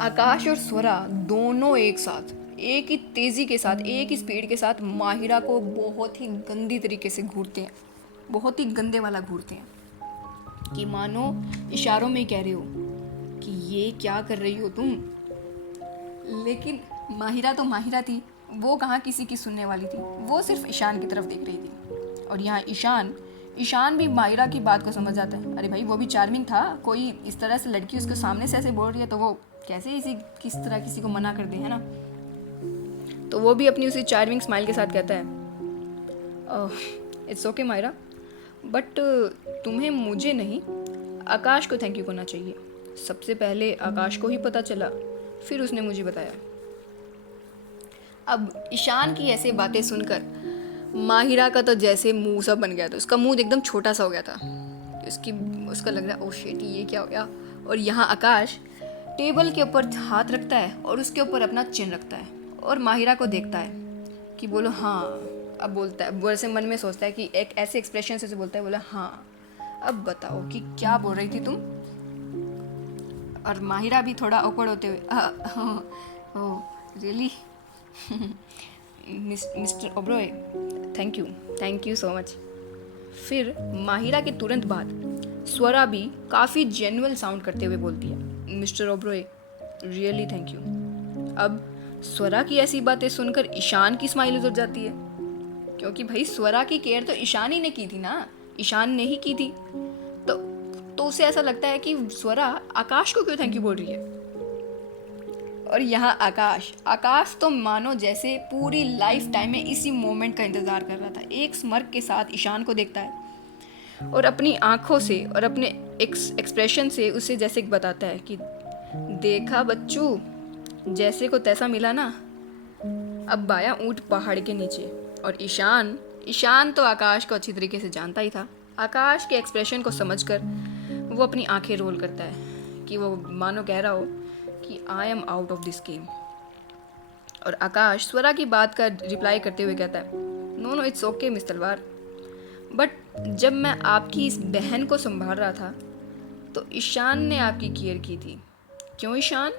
आकाश और स्वरा दोनों एक साथ, एक ही तेज़ी के साथ, एक ही स्पीड के साथ माहिरा को बहुत ही गंदी तरीके से घूरते हैं, बहुत ही गंदे वाला घूरते हैं, कि मानो इशारों में ही कह रहे हो कि ये क्या कर रही हो तुम। लेकिन माहिरा तो माहिरा थी, वो कहाँ किसी की सुनने वाली थी, वो सिर्फ ईशान की तरफ देख रही थी। और यहाँ ईशान भी माहिरा की बात को समझ जाता है। अरे भाई, वो भी चार्मिंग था, कोई इस तरह से लड़की उसके सामने से ऐसे बोल रही है तो वो कैसे किस तरह किसी को मना कर दे, है ना। तो वो भी अपनी उसी चार्मिंग स्माइल के साथ कहता है, इट्स ओके माहिरा, बट तुम्हें मुझे नहीं आकाश को थैंक यू करना चाहिए। सबसे पहले आकाश को ही पता चला, फिर उसने मुझे बताया। अब ईशान की ऐसे बातें सुनकर माहिरा का तो जैसे मुंह सा बन गया था, उसका मुंह एकदम छोटा सा हो गया था। उसका लग रहा है, ओह शिट, ये क्या हो गया। और यहाँ आकाश टेबल के ऊपर हाथ रखता है और उसके ऊपर अपना चिन रखता है और माहिरा को देखता है कि बोलो हाँ। अब बोलता है, वैसे मन में सोचता है कि एक ऐसे एक्सप्रेशन से बोलता है, बोला हाँ, अब बताओ कि क्या बोल रही थी तुम। और माहिरा भी थोड़ा awkward होते हुए, oh really mister Oberoi, thank you so much. फिर माहिरा के तुरंत बाद स्वरा भी काफ़ी जेन्युइन साउंड करते हुए बोलती है, mister Oberoi really thank you. अब स्वरा की ऐसी बातें सुनकर ईशान की स्माइल उतर जाती है, क्योंकि भाई स्वरा की केयर तो ईशान ही ने की थी ना, ईशान ने ही की थी। तो उसे ऐसा लगता है कि स्वरा आकाश को क्यों थैंक यू बोल रही है। और यहाँ आकाश तो मानो जैसे पूरी लाइफ टाइम में इसी मोमेंट का इंतज़ार कर रहा था। एक स्मर्क के साथ ईशान को देखता है और अपनी आंखों से और अपने एक्सप्रेशन से उसे जैसे बताता है कि देखा बच्चू, जैसे को तैसा मिला ना, अब बाया ऊँट पहाड़ के नीचे। और ईशान तो आकाश को अच्छी तरीके से जानता ही था। आकाश के एक्सप्रेशन को समझकर वो अपनी आंखें रोल करता है कि वो मानो कह रहा हो कि I am out of this game. और आकाश स्वरा की बात का रिप्लाई करते हुए कहता है, नो इट्स ओके मिस तलवार, बट जब मैं आपकी इस बहन को संभाल रहा था तो ईशान ने आपकी केयर की थी। क्यों ईशान?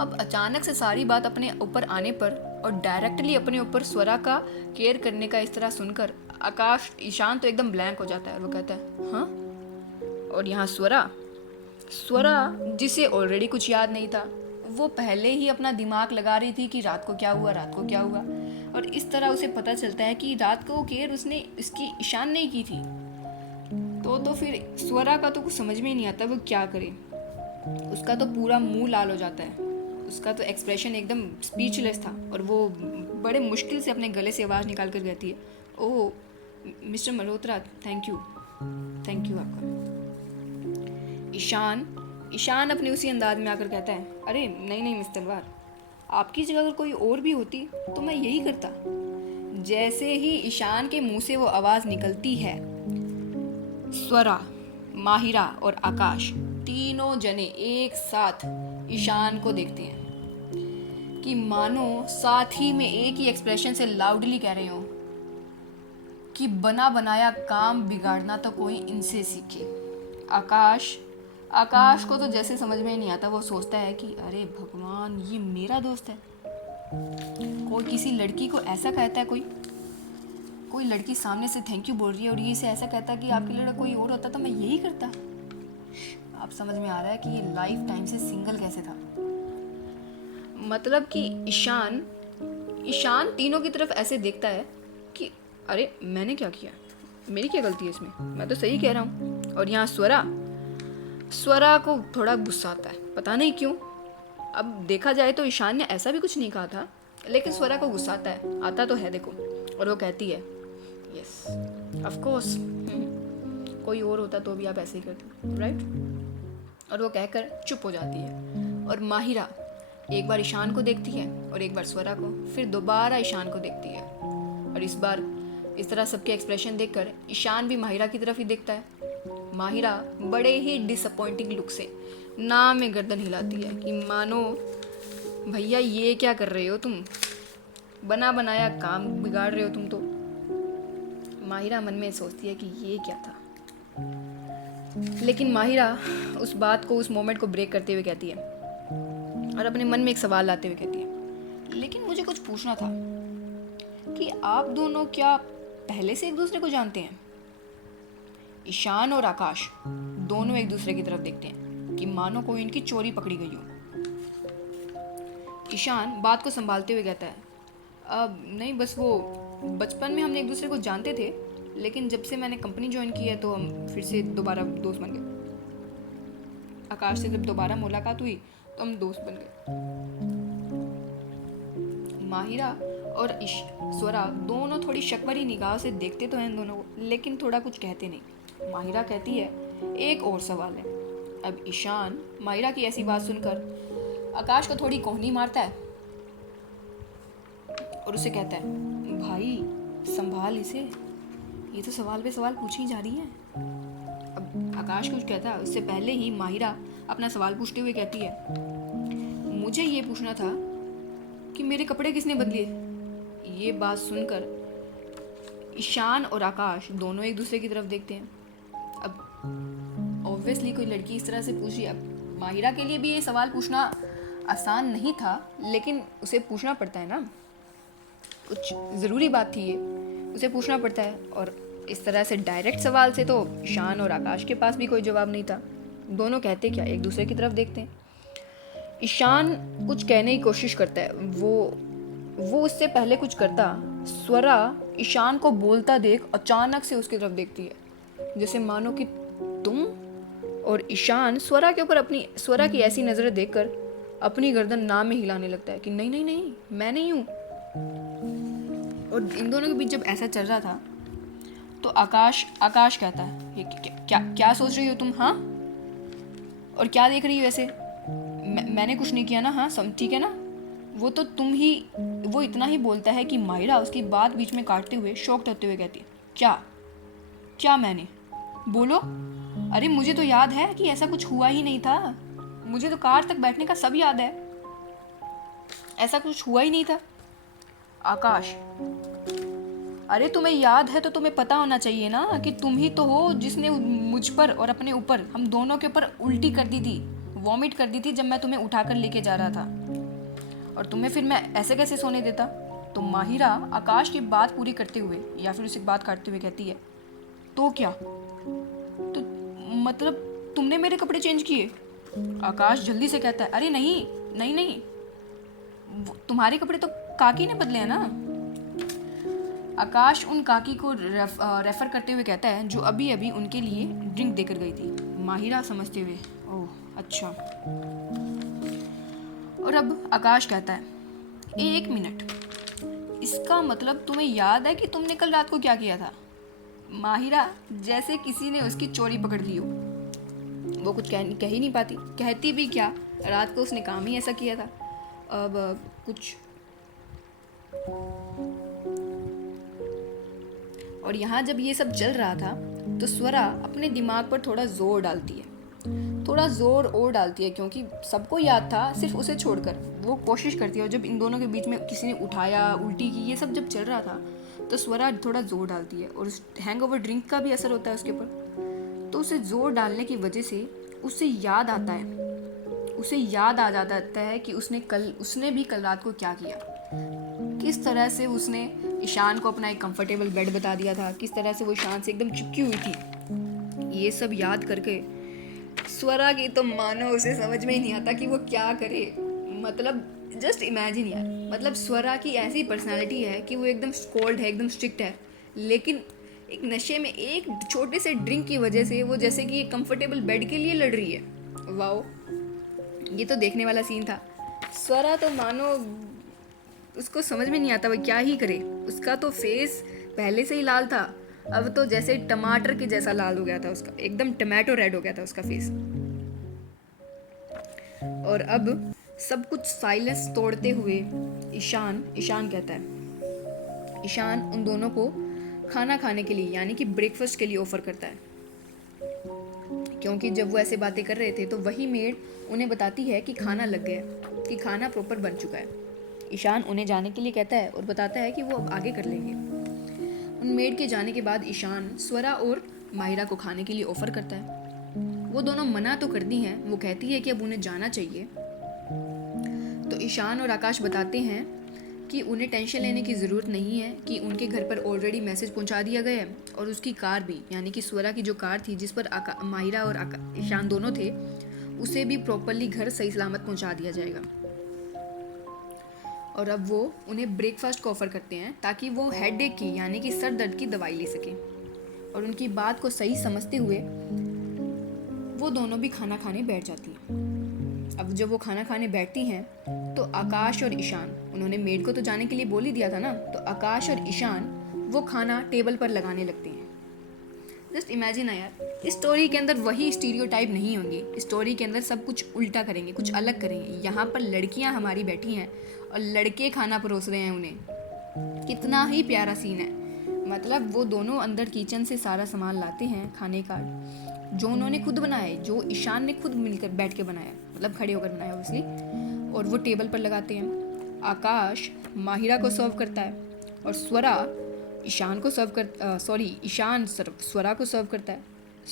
अब अचानक से सारी बात अपने ऊपर आने पर और डायरेक्टली अपने ऊपर स्वरा का केयर करने का इस तरह सुनकर ईशान तो एकदम ब्लैंक हो जाता है। वो कहता है हाँ। और यहाँ स्वरा जिसे ऑलरेडी कुछ याद नहीं था, वो पहले ही अपना दिमाग लगा रही थी कि रात को क्या हुआ। और इस तरह उसे पता चलता है कि रात को केयर उसने इसकी ईशान ने की थी। तो फिर स्वरा का तो कुछ समझ में ही नहीं आता वो क्या करे। उसका तो पूरा मुंह लाल हो जाता है, उसका तो एक्सप्रेशन एकदम स्पीचलेस था और वो बड़े मुश्किल से अपने गले से आवाज़ निकाल कर कहती है, ओह मिस्टर मल्होत्रा, थैंक यू आपका। ईशान अपने उसी अंदाज में आकर कहता है, अरे नहीं मिस तलवार, आपकी जगह अगर कोई और भी होती तो मैं यही करता। जैसे ही ईशान के मुंह से वो आवाज़ निकलती है, स्वरा, माहिरा और आकाश तीनों जने एक साथ ईशान को देखते हैं कि मानो साथ ही में एक ही एक्सप्रेशन से लाउडली कह रहे हो कि बना बनाया काम बिगाड़ना तो कोई इनसे सीखे। आकाश को तो जैसे समझ में ही नहीं आता, वो सोचता है कि अरे भगवान, ये मेरा दोस्त है। कोई किसी लड़की को ऐसा कहता है, कोई लड़की सामने से थैंक यू बोल रही है और ये इसे ऐसा कहता कि आपके लड़का कोई और होता तो मैं यही करता। आप समझ में आ रहा है कि ये लाइफ टाइम से सिंगल कैसे था। मतलब कि ईशान तीनों की तरफ ऐसे देखता है कि अरे मैंने क्या किया, मेरी क्या गलती है इसमें, मैं तो सही कह रहा हूँ। और यहाँ स्वरा को थोड़ा गुस्सा आता है, पता नहीं क्यों। अब देखा जाए तो ईशान ने ऐसा भी कुछ नहीं कहा था, लेकिन स्वरा को गुस्सा आता तो है देखो। और वो कहती है, यस, ऑफ कोर्स, कोई और होता तो भी आप ऐसे ही करते, राइट। और वो कहकर चुप हो जाती है और माहिरा एक बार ईशान को देखती है और एक बार स्वरा को, फिर दोबारा ईशान को देखती है। और इस बार इस तरह सबके एक्सप्रेशन देखकर ईशान भी माहिरा की तरफ ही देखता है। माहिरा बड़े ही डिसअपॉइंटिंग लुक से नाम में गर्दन हिलाती है कि मानो भैया ये क्या कर रहे हो तुम, बना बनाया काम बिगाड़ रहे हो तुम तो। माहिरा मन में सोचती है कि ये क्या था, लेकिन माहिरा उस बात को, उस मोमेंट को ब्रेक करते हुए कहती है और अपने मन में एक सवाल लाते हुए कहती है, लेकिन मुझे कुछ पूछना था कि आप दोनों क्या पहले से एक दूसरे को जानते हैं? ईशान और आकाश दोनों एक दूसरे की तरफ देखते हैं कि मानो कोई इनकी चोरी पकड़ी गई हो। ईशान बात को संभालते हुए कहता है, अब नहीं, बस वो बचपन में हमने एक दूसरे को जानते थे, लेकिन जब से मैंने कंपनी ज्वाइन की है तो हम फिर से दोबारा दोस्त बन गए। आकाश से जब दोबारा मुलाकात हुई तो हम दोस्त बन गए। माहिरा और स्वरा दोनों थोड़ी शक भरी निगाह से देखते तो हैं इन दोनों को, लेकिन थोड़ा कुछ कहते नहीं। माहिरा कहती है, एक और सवाल है। अब ईशान माहिरा की ऐसी बात सुनकर आकाश को थोड़ी कोहनी मारता है और उसे कहता है, भाई संभाल इसे, ये तो सवाल पे सवाल पूछी जा रही है। अब आकाश कुछ कहता है, उससे पहले ही माहिरा अपना सवाल पूछते हुए कहती है, मुझे ये पूछना था कि मेरे कपड़े किसने बदले। ये बात सुनकर ईशान और आकाश दोनों एक दूसरे की तरफ देखते हैं। अब ऑब्वियसली कोई लड़की इस तरह से पूछ रही है। अब माहिरा के लिए भी ये सवाल पूछना आसान नहीं था, लेकिन उसे पूछना पड़ता है ना, कुछ ज़रूरी बात थी ये, उसे पूछना पड़ता है। और इस तरह से डायरेक्ट सवाल से तो ईशान और आकाश के पास भी कोई जवाब नहीं था। दोनों कहते क्या, एक दूसरे की तरफ देखते हैं। ईशान कुछ कहने की कोशिश करता है, वो उससे पहले कुछ करता। स्वरा ईशान को बोलता देख अचानक से उसकी तरफ देखती है, जैसे मानो कि तुम। और ईशान स्वरा के ऊपर अपनी, स्वरा की ऐसी नज़रें देखकर अपनी गर्दन ना में हिलाने लगता है कि नहीं नहीं नहीं, मैं नहीं हूँ। और इन दोनों के बीच जब ऐसा चल रहा था तो आकाश कहता है, ये क्या सोच रही हो तुम, हाँ? और क्या देख रही हो ऐसे? मैंने कुछ नहीं किया ना, हाँ ठीक है ना? वो तो तुम ही। वो इतना ही बोलता है कि माहिरा उसकी बात बीच में काटते हुए शॉक्ड होते हुए कहती है, क्या मैंने? बोलो। अरे मुझे तो याद है कि ऐसा कुछ हुआ ही नहीं था, मुझे तो कार तक बैठने का सब याद है, ऐसा कुछ हुआ ही नहीं था। आकाश, अरे तुम्हें याद है तो तुम्हें पता होना चाहिए ना कि तुम ही तो हो जिसने मुझ पर और अपने ऊपर, हम दोनों के ऊपर उल्टी कर दी थी, वॉमिट कर दी थी जब मैं तुम्हें उठाकर लेके जा रहा था। और तुम्हें फिर मैं ऐसे कैसे सोने देता? तो माहिरा आकाश की बात पूरी करते हुए या फिर उसे बात काटते हुए कहती है, तो क्या? तो मतलब तुमने मेरे कपड़े चेंज किए? आकाश जल्दी से कहता है, अरे नहीं नहीं नहीं, तुम्हारे कपड़े तो काकी ने बदले हैं ना। आकाश उन काकी को रेफर करते हुए कहता है जो अभी अभी उनके लिए ड्रिंक देकर गई थी। माहिरा समझते हुए, ओह अच्छा। और अब आकाश कहता है, एक मिनट, इसका मतलब तुम्हें याद है कि तुमने कल रात को क्या किया था? माहिरा जैसे किसी ने उसकी चोरी पकड़ ली हो। वो कुछ कह ही नहीं पाती, कहती भी क्या, रात को उसने काम ही ऐसा किया था। अब कुछ और यहाँ जब ये सब चल रहा था तो स्वरा अपने दिमाग पर थोड़ा जोर डालती है, थोड़ा जोर और डालती है, क्योंकि सबको याद था सिर्फ उसे छोड़कर। वो कोशिश करती है, और जब इन दोनों के बीच में किसी ने उठाया, उल्टी की, ये सब जब चल रहा था तो स्वरा थोड़ा जोर डालती है। और उस हैंगओवर ड्रिंक का भी असर होता है उसके ऊपर, तो उसे जोर डालने की वजह से उसे याद आता है, उसे याद आ जाता है कि उसने भी कल रात को क्या किया, किस तरह से उसने ईशान को अपना एक कंफर्टेबल बेड बता दिया था, किस तरह से वो ईशान से एकदम चिपकी हुई थी। ये सब याद करके स्वरा की तो मानो उसे समझ में ही नहीं आता कि वो क्या करे। मतलब जस्ट इमेजिन यार, मतलब स्वरा की ऐसी पर्सनालिटी है कि वो एकदम कोल्ड है, एकदम स्ट्रिक्ट है, लेकिन एक नशे में एक छोटे से ड्रिंक की वजह से वो जैसे कि एक कंफर्टेबल बेड के लिए लड़ रही है। वाओ, ये तो देखने वाला सीन था। स्वरा तो मानो उसको समझ में नहीं आता वो क्या ही करे। उसका तो फेस पहले से ही लाल था, अब तो जैसे टमाटर के जैसा लाल हो गया था उसका, एकदम टमाटो रेड हो गया था उसका फेस। और अब सब कुछ साइलेंस तोड़ते हुए ईशान कहता है, ईशान उन दोनों को खाना खाने के लिए यानी कि ब्रेकफास्ट के लिए ऑफर करता है। क्योंकि जब वो ऐसे बातें कर रहे थे तो वही मेड उन्हें बताती है कि खाना लग गया, कि खाना प्रॉपर बन चुका है। ईशान उन्हें जाने के लिए कहता है और बताता है कि वो अब आगे कर लेंगे। उन मेड के जाने के बाद ईशान स्वरा और माहिरा को खाने के लिए ऑफर करता है। वो दोनों मना तो करती हैं, वो कहती है कि अब उन्हें जाना चाहिए। तो ईशान और आकाश बताते हैं कि उन्हें टेंशन लेने की ज़रूरत नहीं है, कि उनके घर पर ऑलरेडी मैसेज पहुंचा दिया गया है, और उसकी कार भी यानी कि स्वरा की जो कार थी जिस पर माहिरा और ईशान दोनों थे, उसे भी प्रॉपरली घर सही सलामत पहुंचा दिया जाएगा। और अब वो उन्हें ब्रेकफास्ट का ऑफ़र करते हैं ताकि वो हेडेक की यानी कि सर दर्द की दवाई ले सकें। और उनकी बात को सही समझते हुए वो दोनों भी खाना खाने बैठ जाती हैं। अब जब वो खाना खाने बैठती हैं तो आकाश और ईशान, उन्होंने मेड को तो जाने के लिए बोल ही दिया था ना, तो आकाश और ईशान वो खाना टेबल पर लगाने लगते हैं। जस्ट इमेजिन है यार, इस स्टोरी के अंदर वही स्टीरियोटाइप नहीं होंगे, स्टोरी के अंदर सब कुछ उल्टा करेंगे, कुछ अलग करेंगे। यहाँ पर लड़कियाँ हमारी बैठी हैं और लड़के खाना परोस रहे हैं उन्हें। कितना ही प्यारा सीन है। मतलब वो दोनों अंदर किचन से सारा सामान लाते हैं खाने का, जो उन्होंने खुद बनाया है, जो ईशान ने खुद मिलकर बैठ के बनाया, मतलब खड़े होकर बनाया ऑब्वियसली, और वो टेबल पर लगाते हैं। आकाश माहिरा को सर्व करता है और स्वरा ईशान को सर्व कर ईशान स्वरा को सर्व करता है।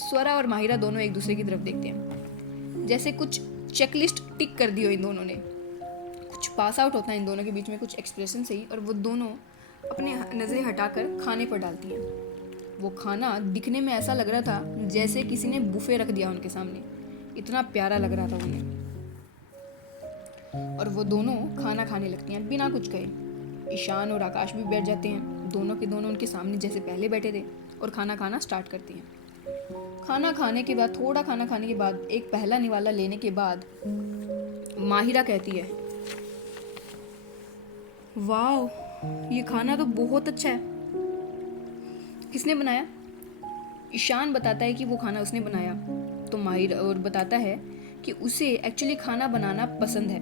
स्वरा और माहिरा दोनों एक दूसरे की तरफ देखते हैं, जैसे कुछ चेकलिस्ट टिक कर दी हो इन दोनों ने, कुछ पास आउट होता है इन दोनों के बीच में कुछ एक्सप्रेशन से ही, और वो दोनों अपने नज़रें हटाकर खाने पर डालती हैं। वो खाना दिखने में ऐसा लग रहा था जैसे किसी ने बुफे रख दिया उनके सामने, इतना प्यारा लग रहा था उन्हें। और वो दोनों खाना खाने लगती हैं बिना कुछ कहे। ईशान और आकाश भी बैठ जाते हैं, दोनों के दोनों उनके सामने जैसे पहले बैठे थे, और खाना खाना स्टार्ट करती हैं। खाना खाने के बाद, थोड़ा खाना खाने के बाद, एक पहला निवाला लेने के बाद माहिरा कहती है, वाह ये खाना तो बहुत अच्छा है, किसने बनाया? ईशान बताता है कि वो खाना उसने बनाया। तो माहिरा और बताता है कि उसे एक्चुअली खाना बनाना पसंद है।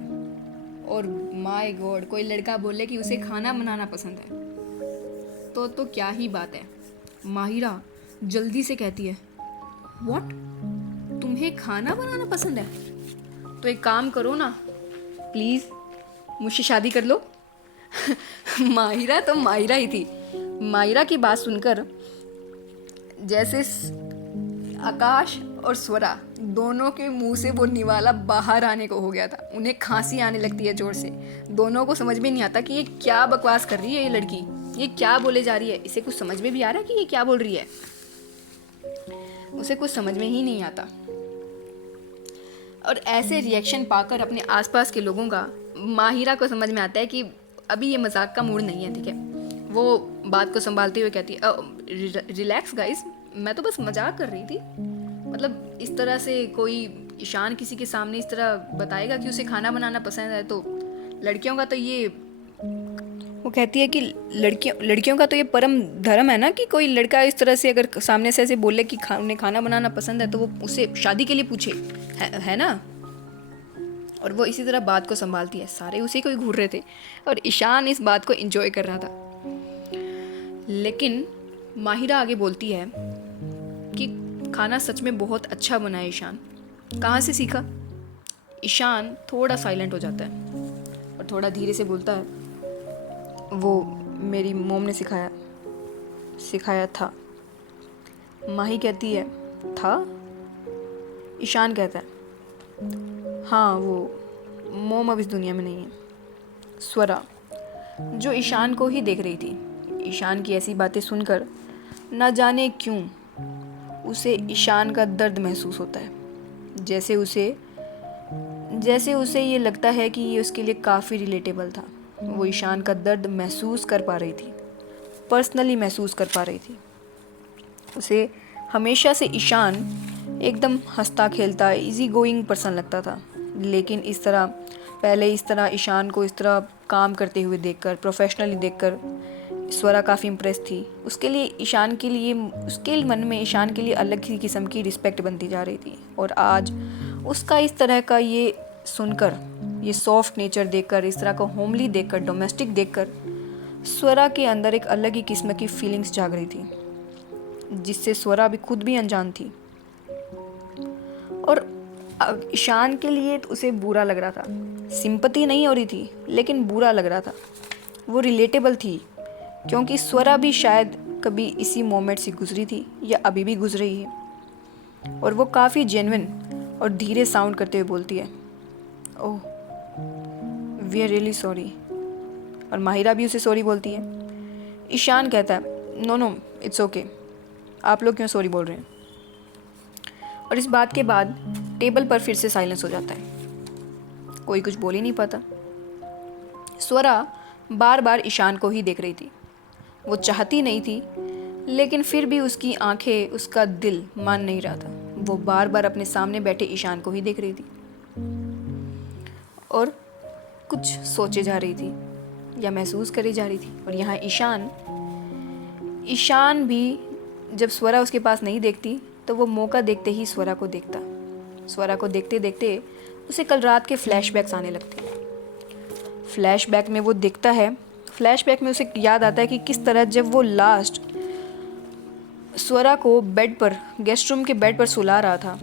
और माय गॉड, कोई लड़का बोले कि उसे खाना बनाना पसंद है तो क्या ही बात है। माहिरा जल्दी से कहती है, व्हाट, तुम्हें खाना बनाना पसंद है? तो एक काम करो ना, प्लीज़ मुझसे शादी कर लो। माहिरा तो माहिरा ही थी। माहिरा की बात सुनकर जैसे आकाश और स्वरा दोनों के मुंह से वो निवाला बाहर आने को हो गया था। उन्हें खांसी आने लगती है जोर से। दोनों को समझ में नहीं आता कि ये क्या बकवास कर रही है ये लड़की, ये क्या बोले जा रही है। इसे कुछ समझ में भी आ रहा है कि ये क्या बोल रही है, उसे कुछ समझ में ही नहीं आता। और ऐसे रिएक्शन पाकर अपने आसपास के लोगों का माहिरा को समझ में आता है कि अभी ये मजाक का मूड नहीं है, ठीक है। वो बात को संभालते हुए कहती है, रिलैक्स गाइस, मैं तो बस मजाक कर रही थी। मतलब इस तरह से कोई ईशान किसी के सामने इस तरह बताएगा कि उसे खाना बनाना पसंद है, तो लड़कियों का तो ये, वो कहती है कि लड़कियों का तो ये परम धर्म है ना कि कोई लड़का इस तरह से अगर सामने से ऐसे बोले कि उन्हें खाना बनाना पसंद है तो वो उसे शादी के लिए पूछे, है ना। और वो इसी तरह बात को संभालती है। सारे उसी को ही घूर रहे थे और ईशान इस बात को एंजॉय कर रहा था। लेकिन माहिरा आगे बोलती है कि खाना सच में बहुत अच्छा बना है ईशान, कहाँ से सीखा? ईशान थोड़ा साइलेंट हो जाता है और थोड़ा धीरे से बोलता है, वो मेरी मॉम ने सिखाया था। माही कहती है, था? ईशान कहता है, हाँ, वो मॉम अब इस दुनिया में नहीं है। स्वरा जो ईशान को ही देख रही थी, ईशान की ऐसी बातें सुनकर ना जाने क्यों उसे ईशान का दर्द महसूस होता है। जैसे उसे ये लगता है कि ये उसके लिए काफ़ी रिलेटेबल था। वो ईशान का दर्द महसूस कर पा रही थी, पर्सनली महसूस कर पा रही थी। उसे हमेशा से ईशान एकदम हंसता खेलता इजी गोइंग पर्सन लगता था, लेकिन इस तरह ईशान को इस तरह काम करते हुए देखकर, प्रोफेशनली देखकर स्वरा काफ़ी इम्प्रेस थी। उसके मन में ईशान के लिए अलग ही किस्म की रिस्पेक्ट बनती जा रही थी। और आज उसका इस तरह का ये सुनकर, ये सॉफ्ट नेचर देखकर, इस तरह का होमली देखकर, डोमेस्टिक देखकर स्वरा के अंदर एक अलग ही किस्म की फीलिंग्स जाग रही थी, जिससे स्वरा अभी खुद भी अनजान थी। और ईशान के लिए तो उसे बुरा लग रहा था, सिंपैथी नहीं हो रही थी, लेकिन बुरा लग रहा था। वो रिलेटेबल थी, क्योंकि स्वरा भी शायद कभी इसी मोमेंट से गुजरी थी या अभी भी गुजर रही है। और वो काफ़ी जेन्युइन और धीरे साउंड करते हुए बोलती है, oh we are really sorry. और माहिरा भी उसे सॉरी बोलती है। ईशान कहता है, नो नो इट्स ओके, आप लोग क्यों सॉरी बोल रहे हैं। और इस बात के बाद टेबल पर फिर से साइलेंस हो जाता है, कोई कुछ बोल ही नहीं पाता। स्वरा बार बार ईशान को ही देख रही थी। वो चाहती नहीं थी, लेकिन फिर भी उसकी आंखें, उसका दिल मान नहीं रहा था। वो बार बार अपने सामने बैठे ईशान को ही देख रही थी और कुछ सोचे जा रही थी या महसूस करी जा रही थी। और यहाँ ईशान भी जब स्वरा उसके पास नहीं देखती तो वो मौका देखते ही स्वरा को देखता। स्वरा को देखते देखते उसे कल रात के फ्लैशबैक्स आने लगते हैं। फ्लैशबैक में वो देखता है, फ्लैशबैक में उसे याद आता है कि किस तरह जब वो लास्ट स्वरा को बेड पर, गेस्ट रूम के बेड पर सुला रहा था,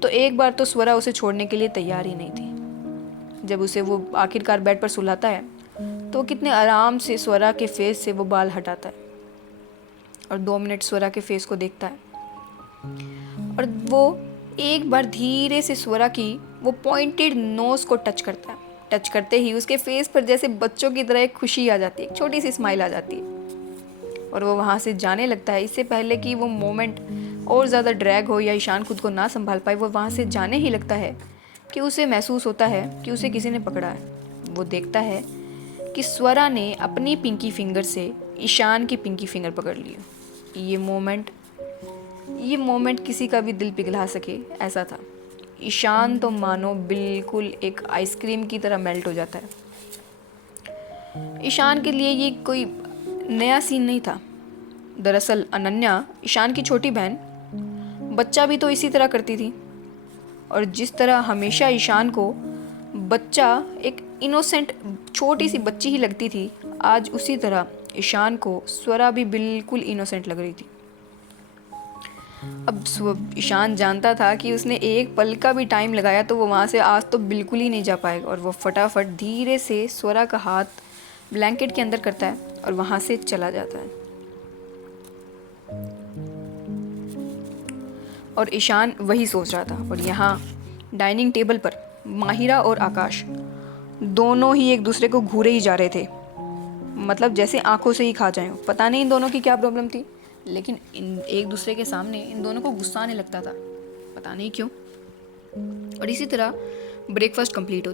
तो एक बार तो स्वरा उसे छोड़ने के लिए तैयार ही नहीं थी। जब उसे वो आखिरकार बेड पर सुलाता है तो कितने आराम से स्वरा के फेस से वो बाल हटाता है और 2 मिनट स्वरा के फेस को देखता है। और वो एक बार धीरे से स्वरा की वो पॉइंटेड नोज को टच करता है। टच करते ही उसके फेस पर जैसे बच्चों की तरह एक खुशी आ जाती है, एक छोटी सी स्माइल आ जाती है और वो वहाँ से जाने लगता है। इससे पहले कि वो मोमेंट और ज़्यादा ड्रैग हो या ईशान खुद को ना संभाल पाए, वो वहाँ से जाने ही लगता है कि उसे महसूस होता है कि उसे किसी ने पकड़ा है। वो देखता है कि स्वरा ने अपनी पिंकी फिंगर से ईशान की पिंकी फिंगर पकड़ ली। ये मोमेंट किसी का भी दिल पिघला सके ऐसा था। ईशान तो मानो बिल्कुल एक आइसक्रीम की तरह मेल्ट हो जाता है। ईशान के लिए ये कोई नया सीन नहीं था। दरअसल अनन्या, ईशान की छोटी बहन, बच्चा भी तो इसी तरह करती थी। और जिस तरह हमेशा ईशान को बच्चा एक इनोसेंट छोटी सी बच्ची ही लगती थी, आज उसी तरह ईशान को स्वरा भी बिल्कुल इनोसेंट लग रही थी। अब ईशान जानता था कि उसने एक पल का भी टाइम लगाया तो वो वहाँ से आज तो बिल्कुल ही नहीं जा पाएगा। और वो फटाफट धीरे से स्वरा का हाथ ब्लैंकेट के अंदर करता है और वहाँ से चला जाता है। और ईशान वही सोच रहा था। और यहाँ डाइनिंग टेबल पर माहिरा और आकाश दोनों ही एक दूसरे को घूरे ही जा रहे थे, मतलब जैसे आंखों से ही खा जाएं। पता नहीं इन दोनों की क्या प्रॉब्लम थी, लेकिन इन एक दूसरे के सामने इन दोनों को गुस्सा आने लगता था, पता नहीं क्यों। और इसी तरह ब्रेकफास्ट कंप्लीट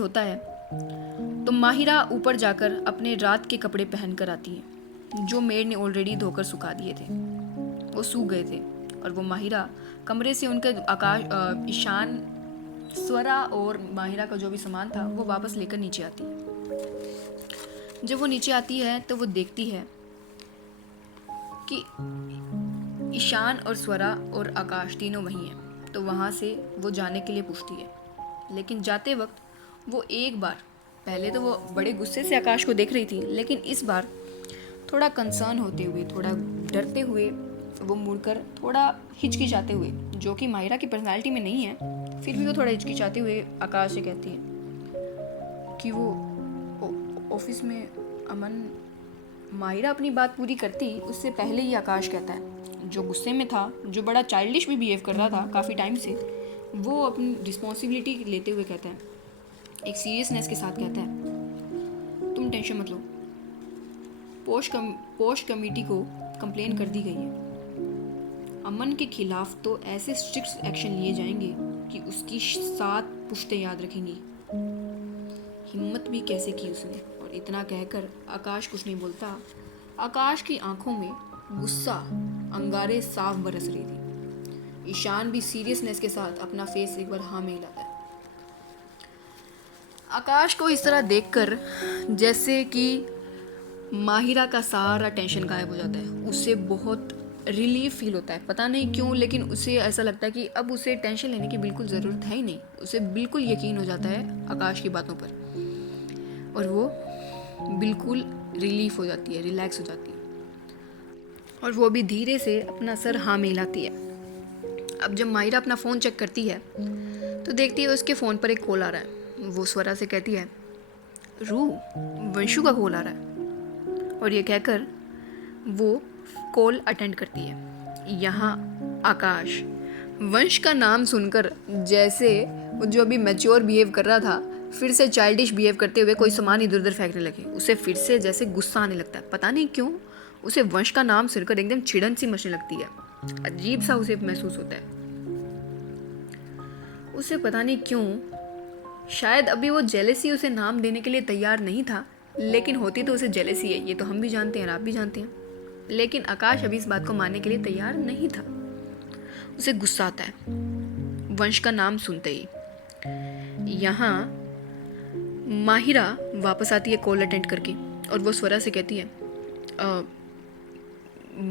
होता है तो माहिरा ऊपर जाकर अपने रात के कपड़े पहन कर आती है, जो मेड ने ऑलरेडी धोकर सुखा दिए थे। वो सूख गए थे और वो माहिरा कमरे से उनके ईशान, स्वरा और माहिरा का जो भी सामान था वो वापस लेकर नीचे आती है। जब वो नीचे आती है तो वो देखती है कि ईशान और स्वरा और आकाश तीनों वहीं हैं। तो वहाँ से वो जाने के लिए पूछती है, लेकिन जाते वक्त वो एक बार, पहले तो वो बड़े गुस्से से आकाश को देख रही थी, लेकिन इस बार थोड़ा कंसर्न होते हुए, थोड़ा डरते हुए वो मुड़कर थोड़ा हिचकिचाते हुए, जो कि माहिरा की पर्सनालिटी में नहीं है, फिर भी वो थोड़ा हिचकिचाते हुए आकाश से कहती है कि वो ऑफिस में अमन। माहिरा अपनी बात पूरी करती उससे पहले ही आकाश कहता है, जो गुस्से में था, जो बड़ा चाइल्डिश भी बिहेव कर रहा था काफ़ी टाइम से, वो अपनी रिस्पॉन्सिबिलिटी लेते हुए कहता है, एक सीरियसनेस के साथ कहता है, तुम टेंशन मत लो, पोस्ट कमेटी को कंप्लेन कर दी गई है। अमन के खिलाफ तो ऐसे स्ट्रिक्ट एक्शन लिए जाएंगे कि उसकी 7 पुश्तें याद रखेंगी। हिम्मत भी कैसे की उसने। और इतना कहकर आकाश कुछ नहीं बोलता। आकाश की आंखों में गुस्सा, अंगारे साफ बरस रही थी। ईशान भी सीरियसनेस के साथ अपना फेस एक बार हाँ में हिलाता है। आकाश को इस तरह देखकर जैसे कि माहिरा का सारा टेंशन गायब हो जाता है। उसे बहुत रिलीफ फील होता है, पता नहीं क्यों, लेकिन उसे ऐसा लगता है कि अब उसे टेंशन लेने की बिल्कुल ज़रूरत है ही नहीं। उसे बिल्कुल यकीन हो जाता है आकाश की बातों पर, और वो बिल्कुल रिलीफ हो जाती है, रिलैक्स हो जाती है, और वो भी धीरे से अपना सर हाँ में हिलाती है। अब जब माहिरा अपना फ़ोन चेक करती है तो देखती है उसके फ़ोन पर एक कॉल आ रहा है। वो स्वरा से कहती है, रू, वंशु का कॉल आ रहा है, और ये कहकर वो कॉल अटेंड करती है। यहाँ आकाश वंश का नाम सुनकर जैसे वो जो अभी मैच्योर बिहेव कर रहा था, फिर से चाइल्डिश बिहेव करते हुए कोई सामान इधर उधर फेंकने लगे। उसे फिर से जैसे गुस्सा आने लगता है, पता नहीं क्यों उसे वंश का नाम सुनकर एकदम चिड़न सी मचने लगती है। अजीब सा उसे महसूस होता है। उसे पता नहीं क्यों, शायद अभी वो जेलेसी उसे नाम देने के लिए तैयार नहीं था, लेकिन होती तो उसे जेलेसी है, ये तो हम भी जानते हैं और आप भी जानते हैं। लेकिन आकाश अभी इस बात को मानने के लिए तैयार नहीं था। उसे गुस्सा आता है वंश का नाम सुनते ही। यहाँ माहिरा वापस आती है कॉल अटेंड करके, और वो स्वरा से कहती है,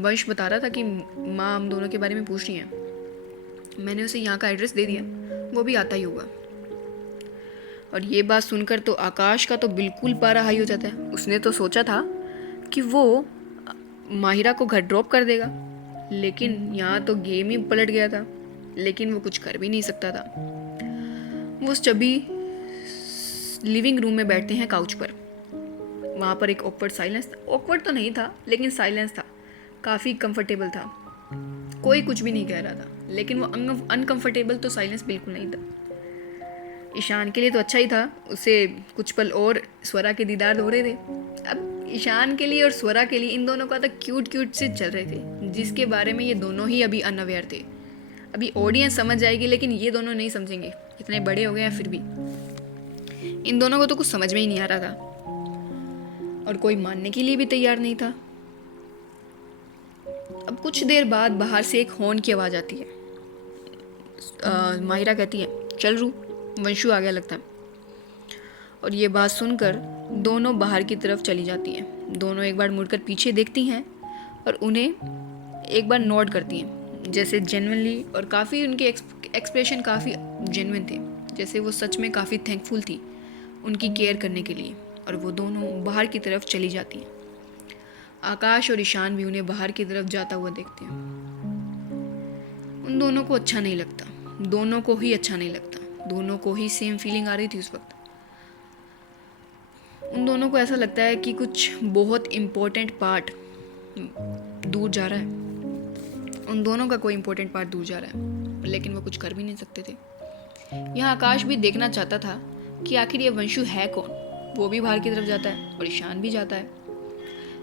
वंश बता रहा था कि माँ हम दोनों के बारे में पूछ रही है। मैंने उसे यहाँ का एड्रेस दे दिया, वो भी आता ही होगा। और ये बात सुनकर तो आकाश का तो बिल्कुल पारा हाई हो जाता है। उसने तो सोचा था कि वो माहिरा को घर ड्रॉप कर देगा, लेकिन यहाँ तो गेम ही पलट गया था। लेकिन वो कुछ कर भी नहीं सकता था। वो सभी लिविंग रूम में बैठते हैं काउच पर। वहाँ पर एक ऑकवर्ड साइलेंस, ऑकवर्ड तो नहीं था लेकिन साइलेंस था, काफ़ी कंफर्टेबल था। कोई कुछ भी नहीं कह रहा था, लेकिन वो अनकंफर्टेबल तो साइलेंस बिल्कुल नहीं था। ईशान के लिए तो अच्छा ही था, उसे कुछ पल और स्वरा के दीदार हो रहे थे। अब ईशान के लिए और स्वरा के लिए इन दोनों का तो क्यूट क्यूट से चल रहे थे, जिसके बारे में ये दोनों ही अभी अनअवेयर थे। अभी ऑडियंस समझ जाएगी, लेकिन ये दोनों नहीं समझेंगे। इतने बड़े हो गए हैं फिर भी इन दोनों को तो कुछ समझ में ही नहीं आ रहा था, और कोई मानने के लिए भी तैयार नहीं था। अब कुछ देर बाद बाहर से एक हॉर्न की आवाज़ आती है। माहिरा कहती है, चल रू, वंशु आ गया लगता है। और ये बात सुनकर दोनों बाहर की तरफ चली जाती हैं। दोनों एक बार मुड़कर पीछे देखती हैं और उन्हें एक बार नोट करती हैं, जैसे जेन्युइनली, और काफ़ी उनके एक्सप्रेशन काफ़ी जेन्युइन थे, जैसे वो सच में काफ़ी थैंकफुल थी उनकी केयर करने के लिए। और वो दोनों बाहर की तरफ चली जाती हैं। आकाश और ईशान भी उन्हें बाहर की तरफ जाता हुआ देखते हैं। उन दोनों को अच्छा नहीं लगता, दोनों को ही अच्छा नहीं लगता, दोनों को ही सेम फीलिंग आ रही थी उस वक्त। उन दोनों को ऐसा लगता है कि कुछ बहुत इम्पोर्टेंट पार्ट दूर जा रहा है। उन दोनों का कोई इम्पोर्टेंट पार्ट दूर जा रहा है, लेकिन वो कुछ कर भी नहीं सकते थे। यहाँ आकाश भी देखना चाहता था कि आखिर ये वंशु है कौन। वो भी बाहर की तरफ जाता है और ईशान भी जाता है,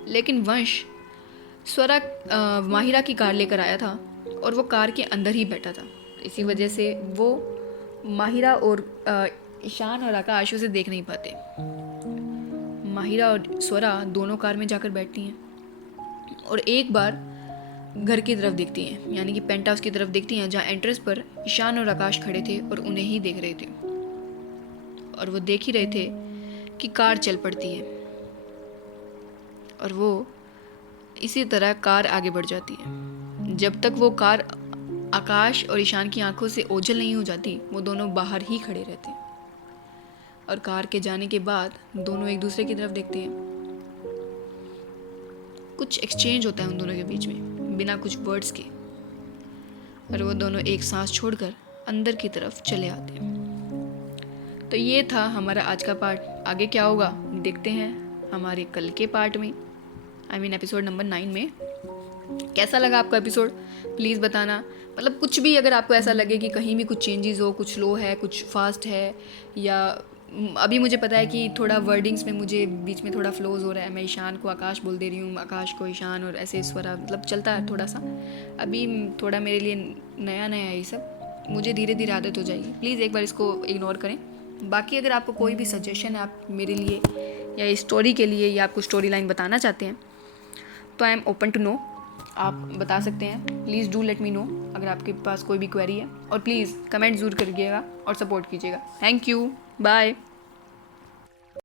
लेकिन वंश स्वरा माहिरा की कार लेकर आया था और वो कार के अंदर ही बैठा था। इसी वजह से वो माहिरा और ईशान और आकाश उसे देख नहीं पाते। माहिरा और स्वरा दोनों कार में जाकर बैठती हैं और एक बार घर की तरफ देखती हैं, यानी कि पेंट हाउस की तरफ देखती हैं, जहाँ एंट्रेंस पर ईशान और आकाश खड़े थे और उन्हें ही देख रहे थे। और वो देख ही रहे थे कि कार चल पड़ती है, और वो इसी तरह कार आगे बढ़ जाती है। जब तक वो कार आकाश और ईशान की आंखों से ओझल नहीं हो जाती, वो दोनों बाहर ही खड़े रहते हैं। और कार के जाने के बाद दोनों एक दूसरे की तरफ देखते हैं। कुछ एक्सचेंज होता है उन दोनों के बीच में बिना कुछ वर्ड्स के, और वो दोनों एक सांस छोड़कर अंदर की तरफ चले आते हैं। तो ये था हमारा आज का पार्ट। आगे क्या होगा देखते हैं हमारे कल के पार्ट में, एपिसोड नंबर 9 में। कैसा लगा आपका एपिसोड प्लीज़ बताना। मतलब कुछ भी अगर आपको ऐसा लगे कि कहीं भी कुछ चेंजेस हो, कुछ स्लो है, कुछ फास्ट है, या अभी मुझे पता है कि थोड़ा वर्डिंग्स में मुझे बीच में थोड़ा फ्लोज हो रहा है। मैं ईशान को आकाश बोल दे रही हूँ, आकाश को ईशान, और ऐसे स्वरा मतलब चलता है थोड़ा सा। अभी थोड़ा मेरे लिए नया नया है ये सब, मुझे धीरे धीरे आदत हो जाएगी। प्लीज़ एक बार इसको इग्नोर करें। बाकी अगर आपको कोई भी सजेशन है आप मेरे लिए या इस स्टोरी के लिए, या आपको स्टोरी लाइन बताना चाहते हैं, तो I am open to know. आप बता सकते हैं। Please do let me know अगर आपके पास कोई भी क्वेरी है, और प्लीज़ कमेंट ज़रूर करिएगा और सपोर्ट कीजिएगा। Thank you, bye.